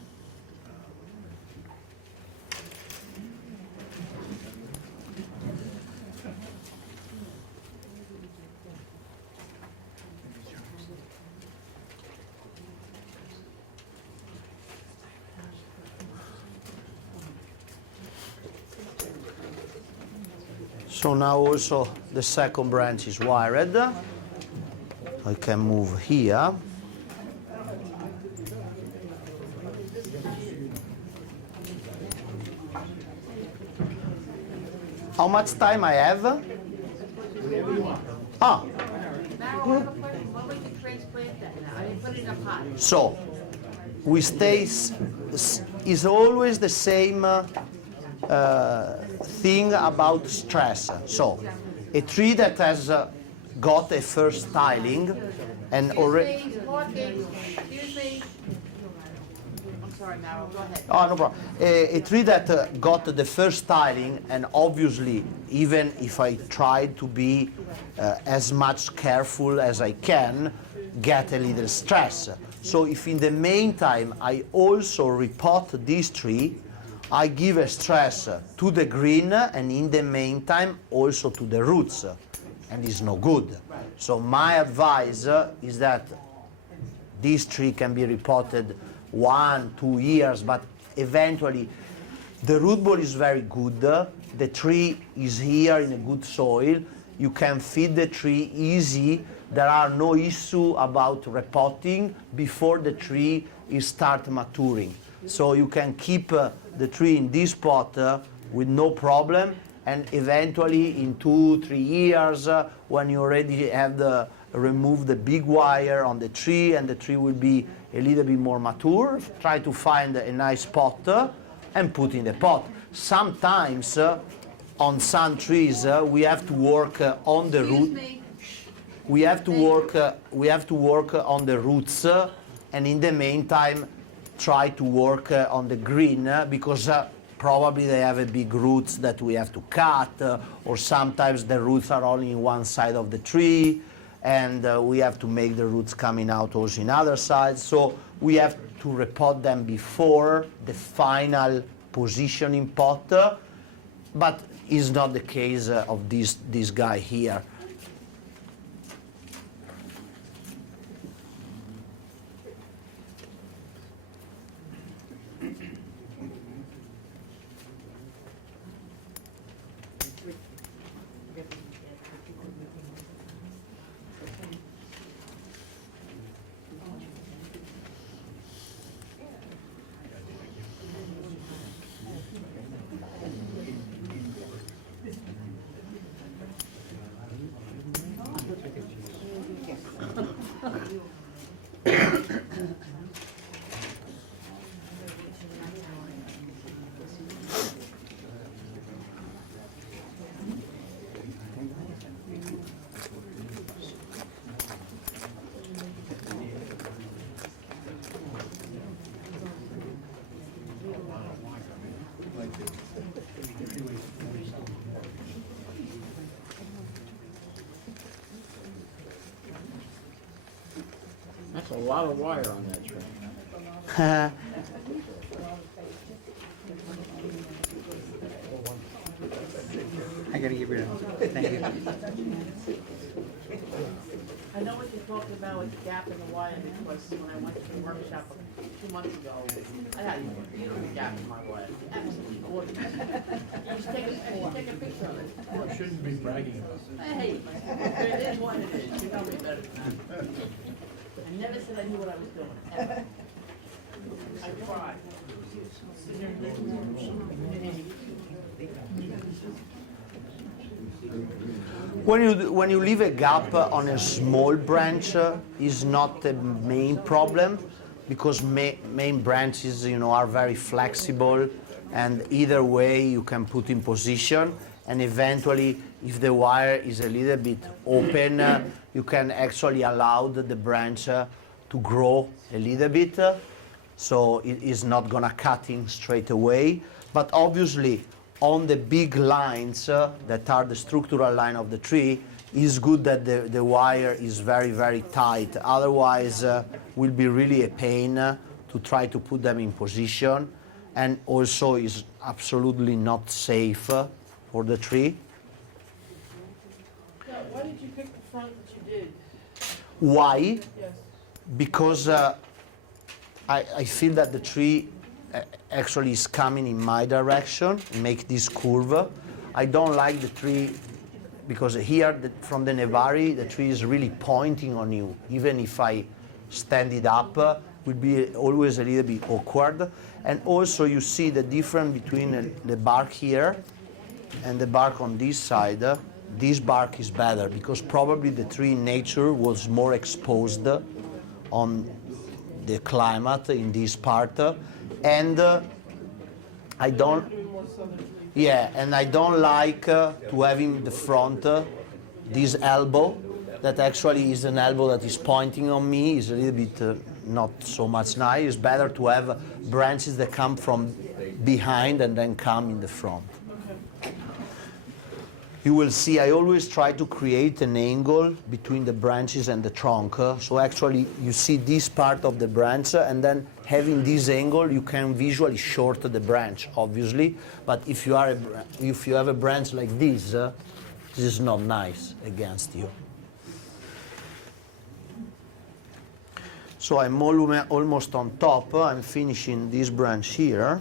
So now also the second branch is wired. I can move here. How much time I have? Now, I have a question. What would you transplant that now? I mean, put it in a pot. So we stay, is always the same thing about stress. So a tree that has got a first styling and already... Excuse me. I'm sorry, Mauro, go ahead. Oh, no problem. A tree that got the first styling, and obviously, even if I try to be as much careful as I can, get a little stress. So if in the meantime I also repot this tree, I give a stress to the green and in the meantime also to the roots, and it's no good. So my advice is that this tree can be repotted 1-2 years, but eventually the root ball is very good, the tree is here in a good soil, you can feed the tree easy, there are no issue about repotting before the tree is start maturing. So you can keep the tree in this pot with no problem, and eventually in 2-3 years when you already have removed the big wire on the tree and the tree will be a little bit more mature, try to find a nice pot and put in the pot. Sometimes on some trees we have to work on the root. We have to work on the roots, and in the meantime try to work on the green, because probably they have a big roots that we have to cut, or sometimes the roots are only in one side of the tree, and we have to make the roots coming out also in other sides. So we have to repot them before the final positioning pot, but is not the case of this guy here. That's a lot of wire on that tree. I gotta get rid of it. Thank you. I know what you're talking about with the gap in the wire, because when I went to the workshop 2 months ago, I had a beautiful gap in my wire, absolutely gorgeous. You just take a picture of it. Well, I shouldn't be bragging about it. Hey, it is what it is, you know me better than that. I never said I knew what I was doing, ever. I tried. When you leave a gap on a small branch is not the main problem, because main branches, are very flexible, and either way you can put in position, and eventually if the wire is a little bit open, you can actually allow the branch to grow a little bit, so it is not gonna cut in straight away. But obviously on the big lines that are the structural line of the tree, is good that the wire is very, very tight. Otherwise, will be really a pain to try to put them in position, and also is absolutely not safe for the tree. Yeah, why did you pick the front that you did? Why? Yes. Because I feel that the tree actually is coming in my direction, make this curve. I don't like the tree, because here from the Nevari, the tree is really pointing on you. Even if I stand it up, would be always a little bit awkward. And also you see the difference between the bark here and the bark on this side. This bark is better, because probably the tree in nature was more exposed on the climate in this part. And I don't, and I don't like to have in the front this elbow, that actually is an elbow that is pointing on me, is a little bit not so much nice. It's better to have branches that come from behind and then come in the front. You will see I always try to create an angle between the branches and the trunk. So actually you see this part of the branch, and then having this angle you can visually shorten the branch, obviously. But if you have a branch like this, this is not nice against you. So I'm almost on top. I'm finishing this branch here.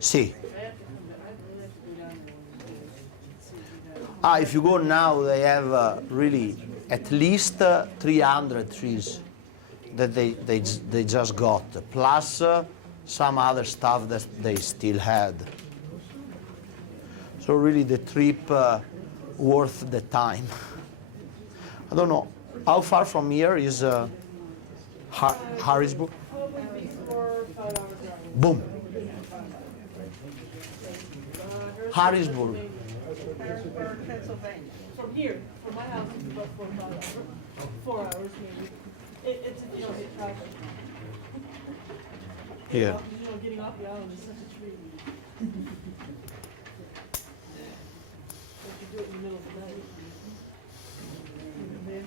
Sì. If you go now, they have really at least 300 trees that they just got, plus some other stuff that they still had. So really the trip worth the time. I don't know, how far from here is Harrisburg? Probably before 5 hours driving. Boom. Harrisburg. or Pennsylvania? From here, from my house, it's about 4 hours maybe. It's if you don't hit traffic. Yeah. You know, getting off the island is such a treat. If you do it in the middle of the night. Yeah.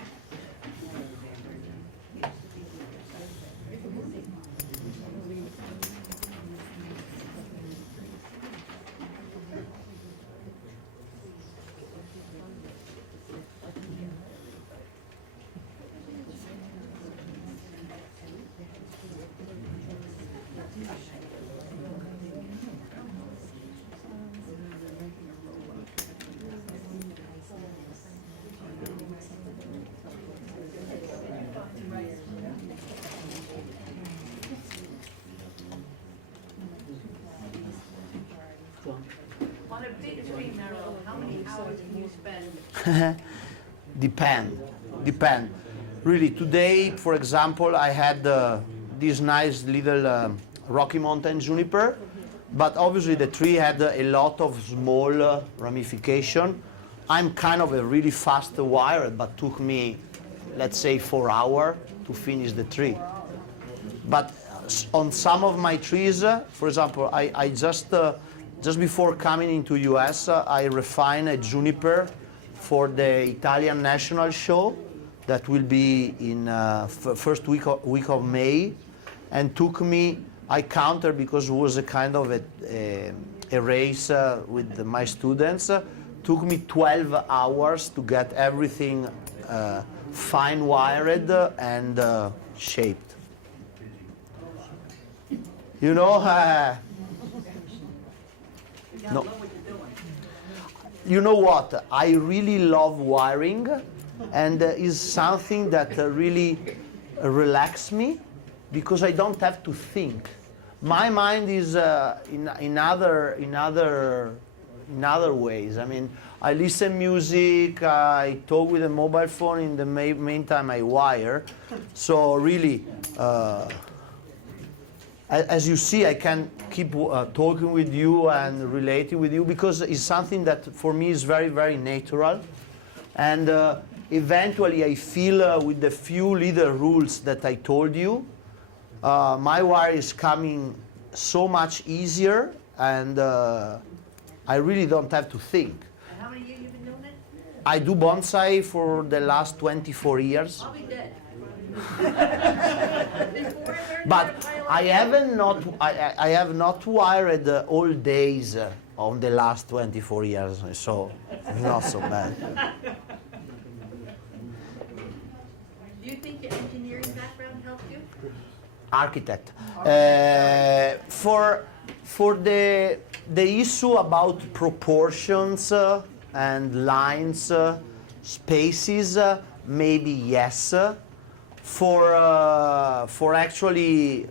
On a big tree, Mauro, how many hours do you spend? Depend. Really, today, for example, I had this nice little Rocky Mountain juniper, but obviously the tree had a lot of small ramification. I'm kind of a really fast wire, but took me, let's say, 4 hours to finish the tree. But on some of my trees, for example, I just before coming into US, I refined a juniper for the Italian National Show that will be in first week of May, and took me, I counted because it was a kind of a race with my students, took me 12 hours to get everything fine wired and shaped. You know, no. You know what? I really love wiring, and is something that really relaxes me because I don't have to think. My mind is in other ways. I mean, I listen music, I talk with a mobile phone. In the meantime, I wire. So really. As you see, I can keep talking with you and relating with you because it's something that for me is very, very natural. And eventually I feel with the few little rules that I told you, my wire is coming so much easier, and I really don't have to think. And how many years you been doing it? I do bonsai for the last 24 years. I'll be dead. But I have not wired all days on the last 24 years, so it's not so bad. Do you think your engineering background helped you? Architect. For the issue about proportions and lines, spaces, maybe yes. For actually,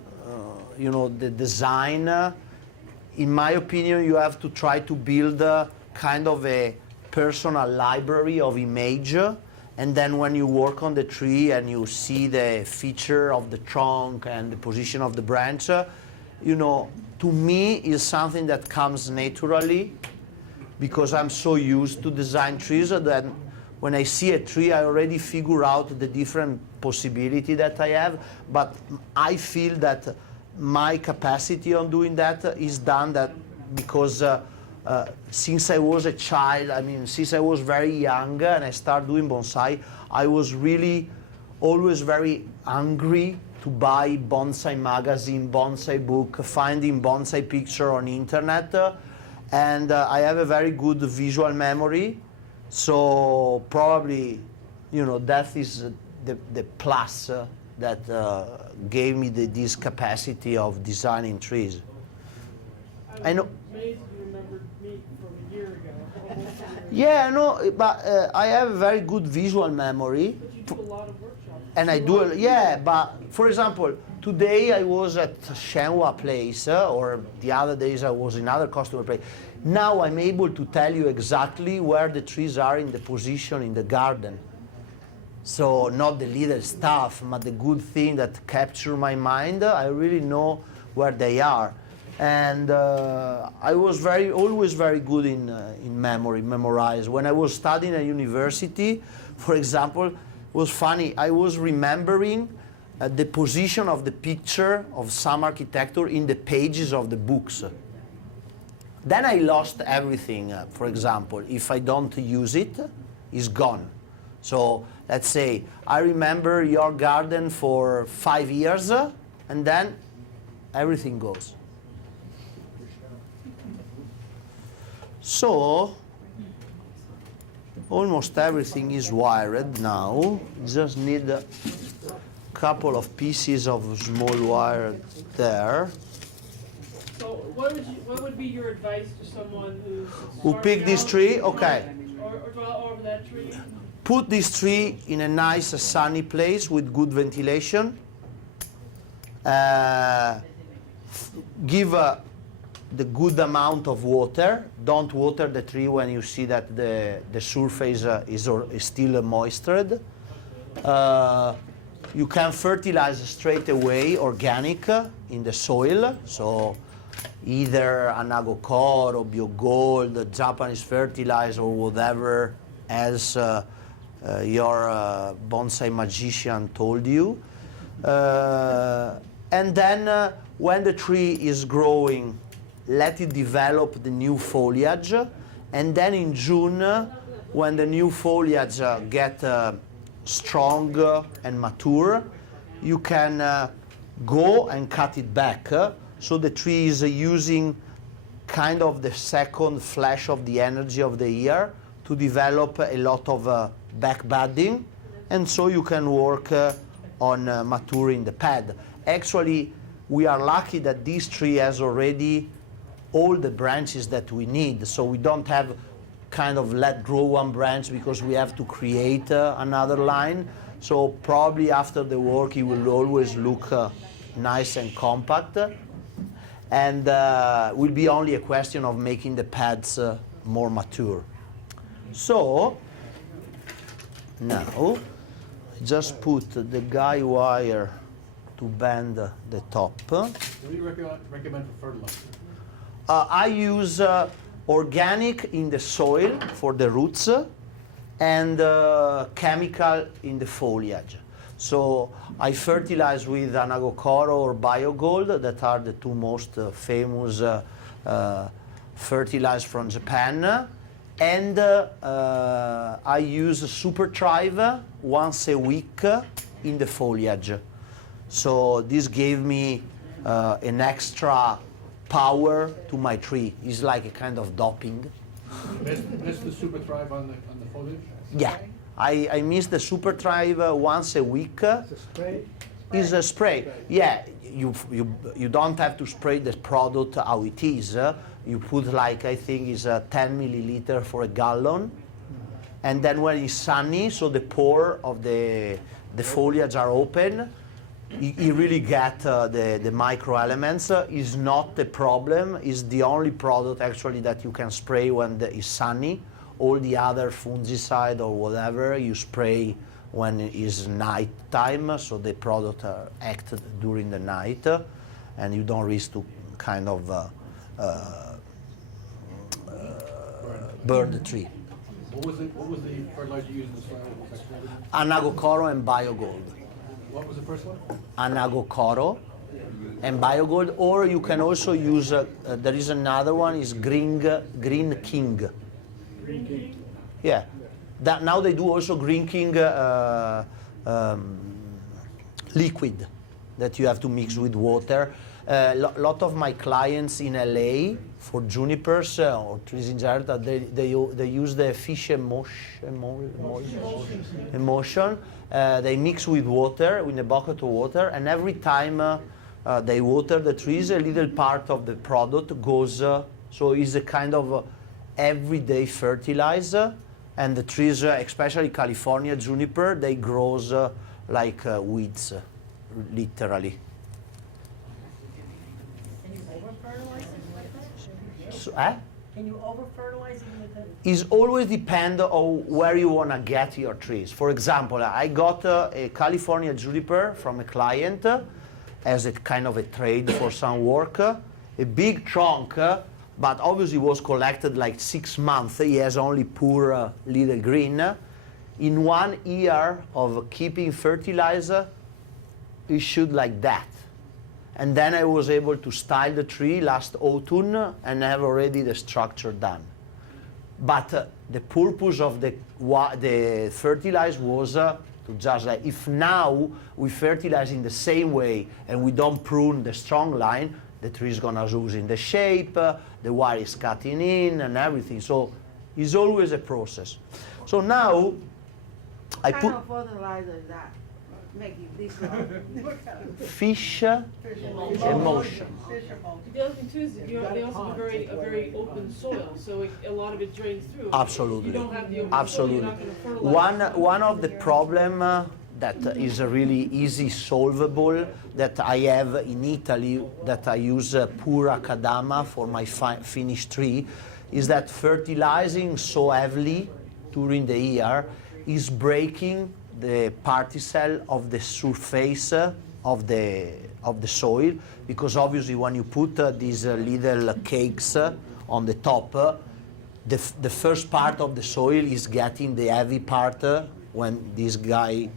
the design, in my opinion, you have to try to build kind of a personal library of image, and then when you work on the tree and you see the feature of the trunk and the position of the branch, to me is something that comes naturally because I'm so used to design trees that when I see a tree, I already figure out the different possibility that I have, but I feel that my capacity on doing that is done that because since I was a child, since I was very young and I started doing bonsai, I was really always very hungry to buy bonsai magazine, bonsai book, finding bonsai picture on internet, and I have a very good visual memory. So probably, that is the plus that gave me this capacity of designing trees. I know. Amazed you remembered me from a year ago. Almost a year ago. Yeah, no, but I have a very good visual memory. But you do a lot of workshops. And I do, yeah, but for example, today I was at Shenhua place, or the other days I was in other customer place. Now I'm able to tell you exactly where the trees are in the position in the garden. So not the little stuff, but the good thing that capture my mind. I really know where they are. And I was always very good in memorize. When I was studying at university, for example, it was funny, I was remembering the position of the picture of some architecture in the pages of the books. Then I lost everything. For example, if I don't use it, it's gone. So let's say I remember your garden for 5 years, and then everything goes. So almost everything is wired now. Just need a couple of pieces of small wire there. So what would be your advice to someone who's Who picked this tree? Okay. Or dwell over that tree? Put this tree in a nice sunny place with good ventilation. Give the good amount of water. Don't water the tree when you see that the surface is still moistured. You can fertilize straight away organic in the soil. So either Anagokor or Biogold, Japanese fertilizer or whatever else your bonsai magician told you. And then when the tree is growing, let it develop the new foliage. And then in June, when the new foliage get strong and mature, you can go and cut it back. So the tree is using kind of the second flash of the energy of the year to develop a lot of back budding, and so you can work on maturing the pad. Actually, we are lucky that this tree has already all the branches that we need, so we don't have kind of let grow one branch because we have to create another line. So probably after the work it will always look nice and compact, and will be only a question of making the pads more mature. So now just put the guy wire to bend the top. What do you recommend for fertilizer? I use organic in the soil for the roots and chemical in the foliage. So I fertilize with Anagokoro or Biogold, that are the two most famous fertilizers from Japan. And I use Super Thrive once a week in the foliage. So this gave me an extra power to my tree. It's like a kind of doping. That's the Super Thrive on the foliage? Yeah, I miss the Super Thrive once a week. It's a spray? Is a spray. Yeah, you don't have to spray the product how it is. You put like, I think it's 10 milliliter for a gallon. And then when it's sunny, so the pore of the foliage are open, you really get the microelements. Is not the problem. Is the only product actually that you can spray when it's sunny. All the other fungicide or whatever you spray when it is night time, so the product act during the night, and you don't risk to kind of burn the tree. What was the fertilizer you used in the soil? Anagokoro and Biogold. What was the first one? Anagokoro and Biogold, or you can also use, there is another one, is Green King. Green King? Yeah. Now they do also Green King liquid that you have to mix with water. Lot of my clients in LA for junipers or trees in general, they use the fish emulsion. They mix with water, with a bucket of water, and every time they water the trees, a little part of the product goes, so it's a kind of everyday fertilizer, and the trees, especially California juniper, they grows like weeds, literally. Can you over-fertilize it with it? So, Can you over-fertilize it with it? It always depends on where you want to get your trees. For example, I got a California juniper from a client as a kind of a trade for some work. a big trunk, but obviously was collected like 6 months. He has only poor little green. In 1 year of keeping fertilizer, he should like that. And then I was able to style the tree last autumn and have already the structure done. But the purpose of the fertilizer was to just like, if now we fertilize in the same way and we don't prune the strong line, the tree is gonna lose in the shape, the wire is cutting in and everything. So it's always a process. So now I What put kind of fertilizer is that? Making this fish emulsion. The other thing too is that they also have a very open soil, so a lot of it drains through. Absolutely. You don't have the open soil, Absolutely. you're not gonna fertilize. One of the problem that is really easy solvable that I have in Italy, that I use pura kadama for my finished tree, is that fertilizing so heavily during the year is breaking the particle of the surface of the soil, because obviously when you put these little cakes on the top, the first part of the soil is getting the heavy part when this guy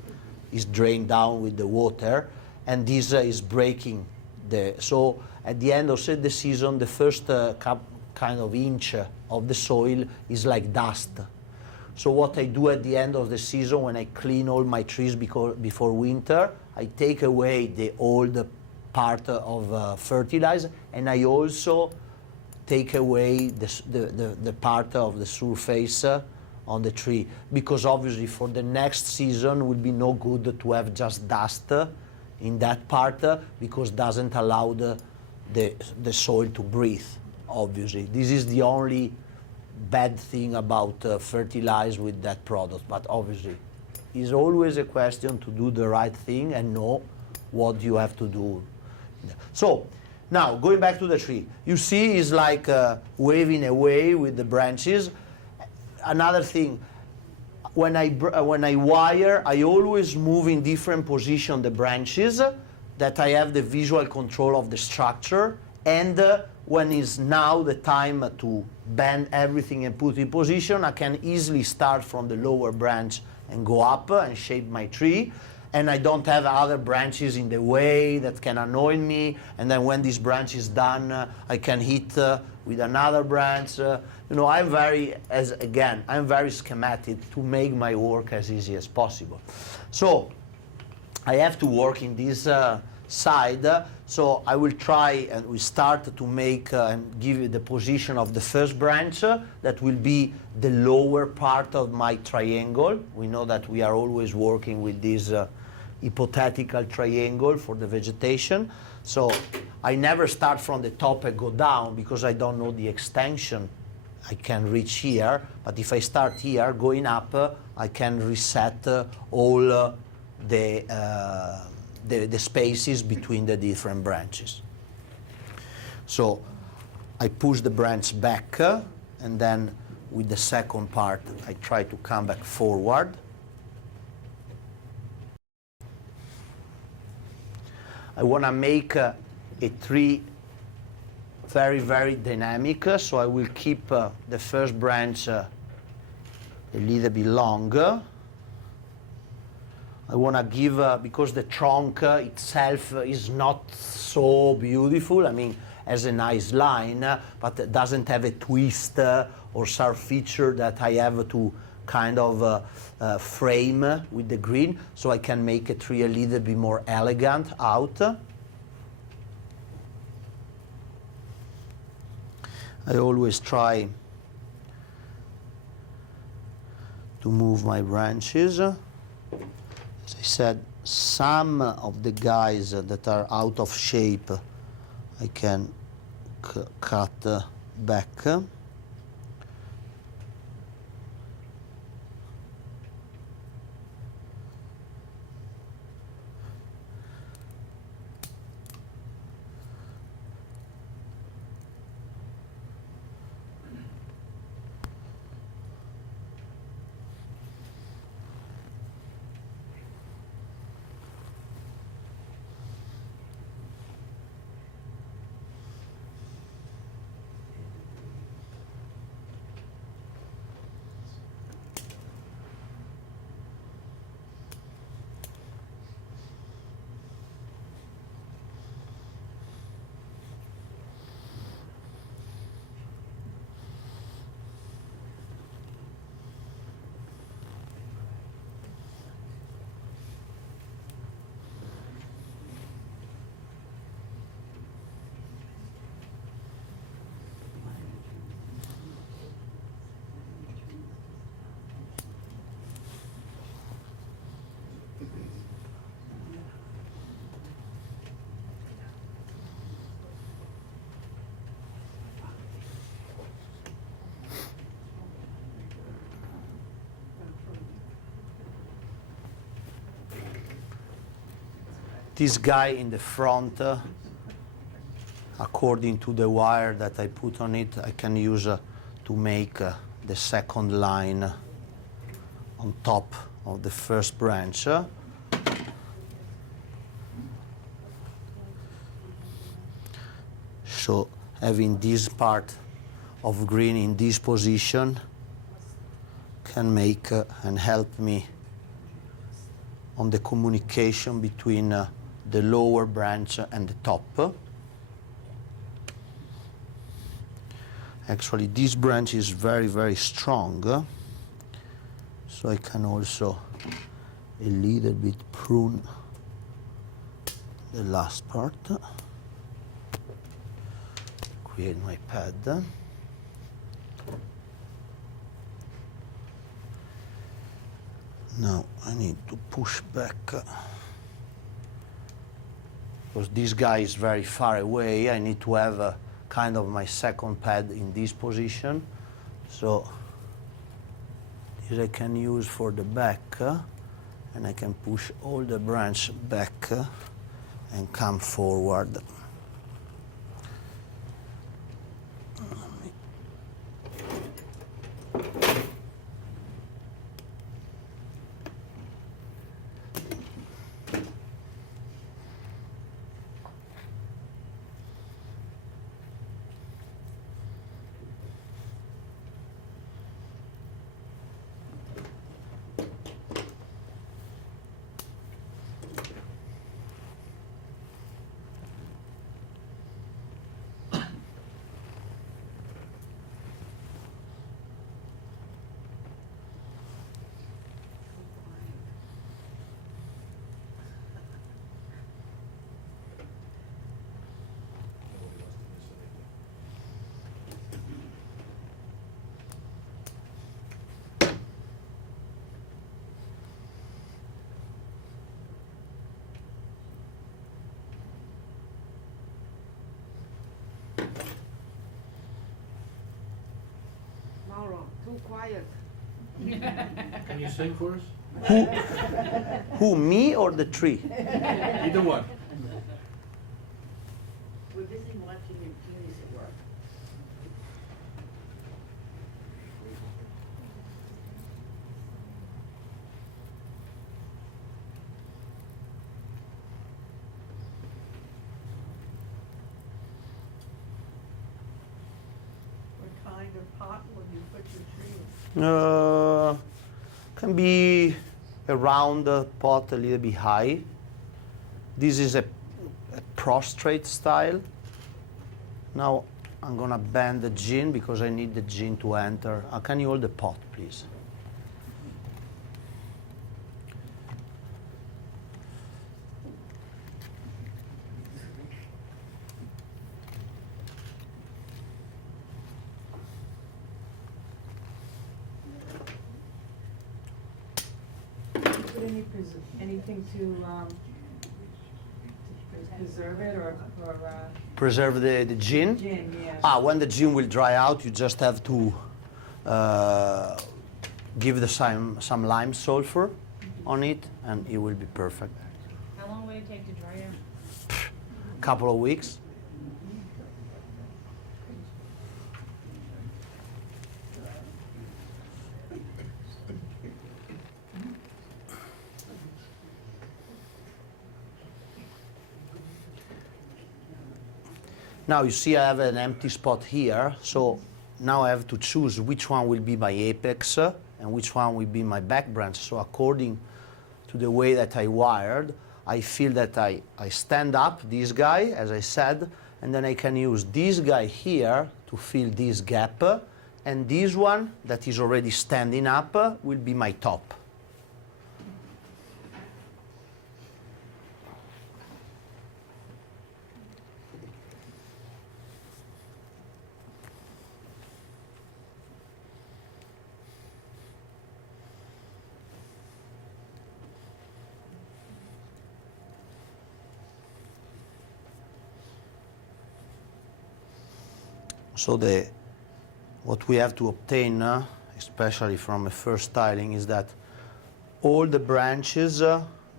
is drained down with the water, and this is breaking so at the end of the season, the first kind of inch of the soil is like dust. So what I do at the end of the season, when I clean all my trees before winter, I take away the old part of fertilizer, and I also take away the part of the surface on the tree, because obviously for the next season would be no good to have just dust in that part, because doesn't allow the soil to breathe, obviously. This is the only bad thing about fertilize with that product, but obviously it's always a question to do the right thing and know what you have to do. So now going back to the tree, you see it's like waving away with the branches. Another thing, when I wire, I always move in different position the branches, that I have the visual control of the structure, and when is now the time to bend everything and put in position, I can easily start from the lower branch and go up and shape my tree, and I don't have other branches in the way that can annoy me, and then when this branch is done, I can hit with another branch. You know, I'm very schematic to make my work as easy as possible. So I have to work in this side, so I will try, and we start to make and give you the position of the first branch, that will be the lower part of my triangle. We know that we are always working with this hypothetical triangle for the vegetation. So I never start from the top and go down, because I don't know the extension I can reach here. But if I start here going up, I can reset all the spaces between the different branches. So I push the branch back, and then with the second part I try to come back forward. I want to make a tree very, very dynamic, so I will keep the first branch a little bit longer. I want to give, because the trunk itself is not so beautiful, I mean, has a nice line, but it doesn't have a twist or sharp feature that I have to kind of frame with the green, so I can make a tree a little bit more elegant out. I always try to move my branches. As I said, some of the guys that are out of shape I can cut back. this guy in the front, according to the wire that I put on it, I can use to make the second line on top of the first branch. So having this part of green in this position can make and help me on the communication between the lower branch and the top. Actually, this branch is very, very strong, so I can also a little bit prune the last part. Create my pad. Now I need to push back because this guy is very far away. I need to have kind of my second pad in this position. So this I can use for the back, and I can push all the branch back and come forward. Mauro, too quiet. Can you sing for us? Who, me or the tree? Either one. We're busy watching your genius at work. What kind of pot will you put your tree in? Can be a round pot, a little bit high. This is a prostrate style. Now I'm gonna bend the gin because I need the gin to enter. Can you hold the pot, please? Put anything to preserve it or Preserve the gin? gin, yeah. When the gin will dry out, you just have to give the some lime sulfur on it, and it will be perfect. How long would it take to dry out? Couple of weeks. Now you see I have an empty spot here, so now I have to choose which one will be my apex and which one will be my back branch. So according to the way that I wired, I feel that I stand up this guy, as I said, and then I can use this guy here to fill this gap, and this one that is already standing up will be my top. So what we have to obtain, especially from a first styling, is that all the branches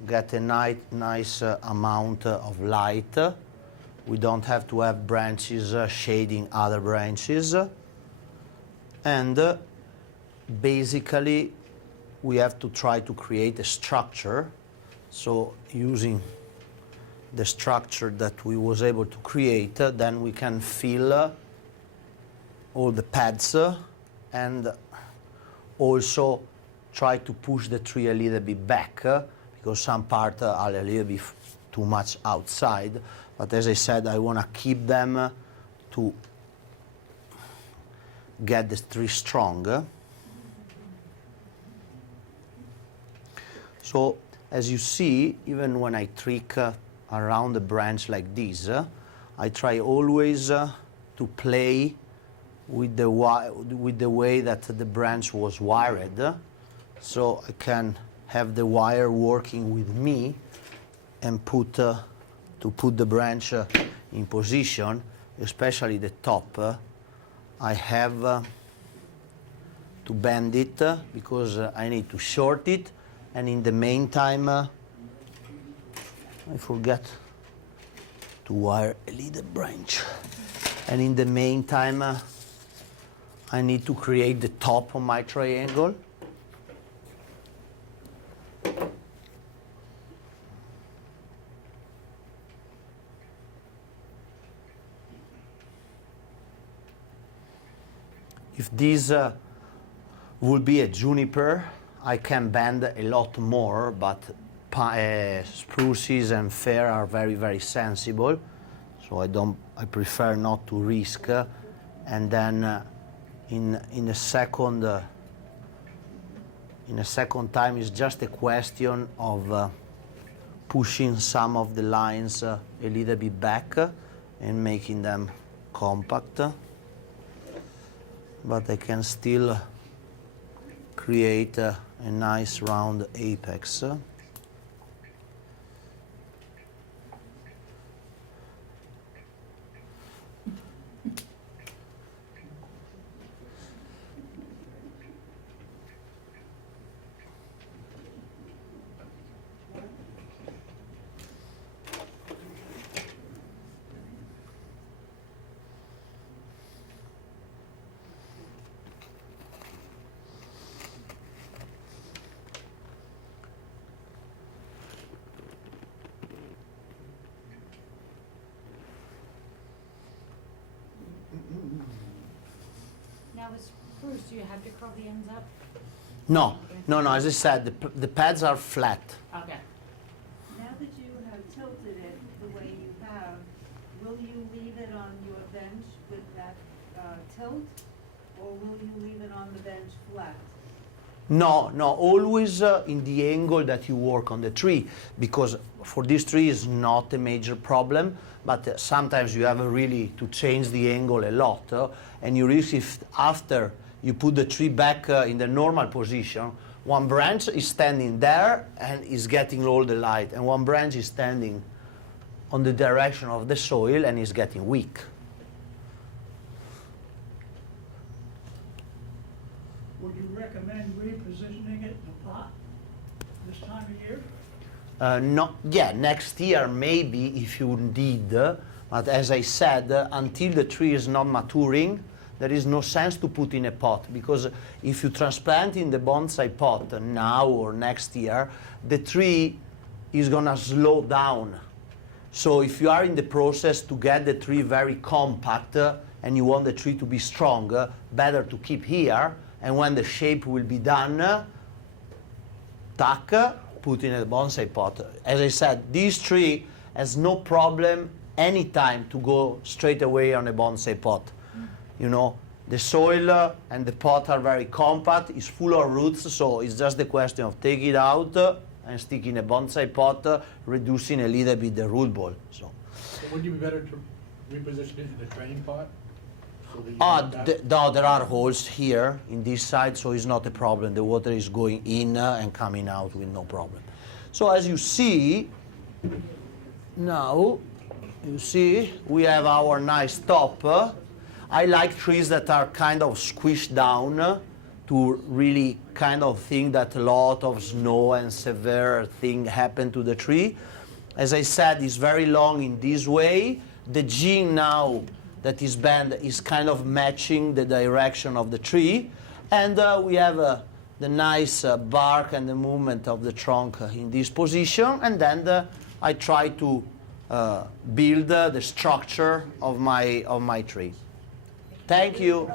get a nice amount of light. We don't have to have branches shading other branches. And basically, we have to try to create a structure. So using the structure that we was able to create, then we can fill all the pads and also try to push the tree a little bit back because some parts are a little bit too much outside. But as I said, I want to keep them to get the tree strong. So as you see, even when I trick around the branch like this, I try always to play with the way that the branch was wired, so I can have the wire working with me and to put the branch in position, especially the top. I have to bend it because I need to short it, and in the meantime I forget to wire a little branch, and in the meantime I need to create the top of my triangle. If this would be a juniper, I can bend a lot more, but spruces and fir are very sensible, so I prefer not to risk. And then in a second time, it's just a question of pushing some of the lines a little bit back and making them compact. But I can still create a nice round apex. Now with spruce, do you have to curl the ends up? No, as I said, the pads are flat. Okay. Now that you have tilted it the way you have, will you leave it on your bench with that tilt, or will you leave it on the bench flat? No, always in the angle that you work on the tree, because for this tree is not a major problem, but sometimes you have really to change the angle a lot, and you risk if after you put the tree back in the normal position, one branch is standing there and is getting all the light, and one branch is standing on the direction of the soil and is getting weak. Would you recommend repositioning it in a pot this time of year? Next year maybe if you need, but as I said, until the tree is not maturing, there is no sense to put in a pot, because if you transplant in the bonsai pot now or next year, the tree is gonna slow down. So if you are in the process to get the tree very compact and you want the tree to be strong, better to keep here, and when the shape will be done, put in a bonsai pot. As I said, this tree has no problem anytime to go straight away on a bonsai pot. You know, the soil and the pot are very compact, it's full of roots, so it's just the question of taking it out and sticking a bonsai pot, reducing a little bit the root ball. So Would you be better to reposition it in the training pot? So that you no, there are holes here in this side, so it's not a problem. The water is going in and coming out with no problem. So as you see, now, you see, we have our nice top. I like trees that are kind of squished down to really kind of think that a lot of snow and severe thing happened to the tree. As I said, it's very long in this way. The gene now that is bent is kind of matching the direction of the tree. And we have the nice bark and the movement of the trunk in this position. And then I try to build the structure of my tree. Thank you.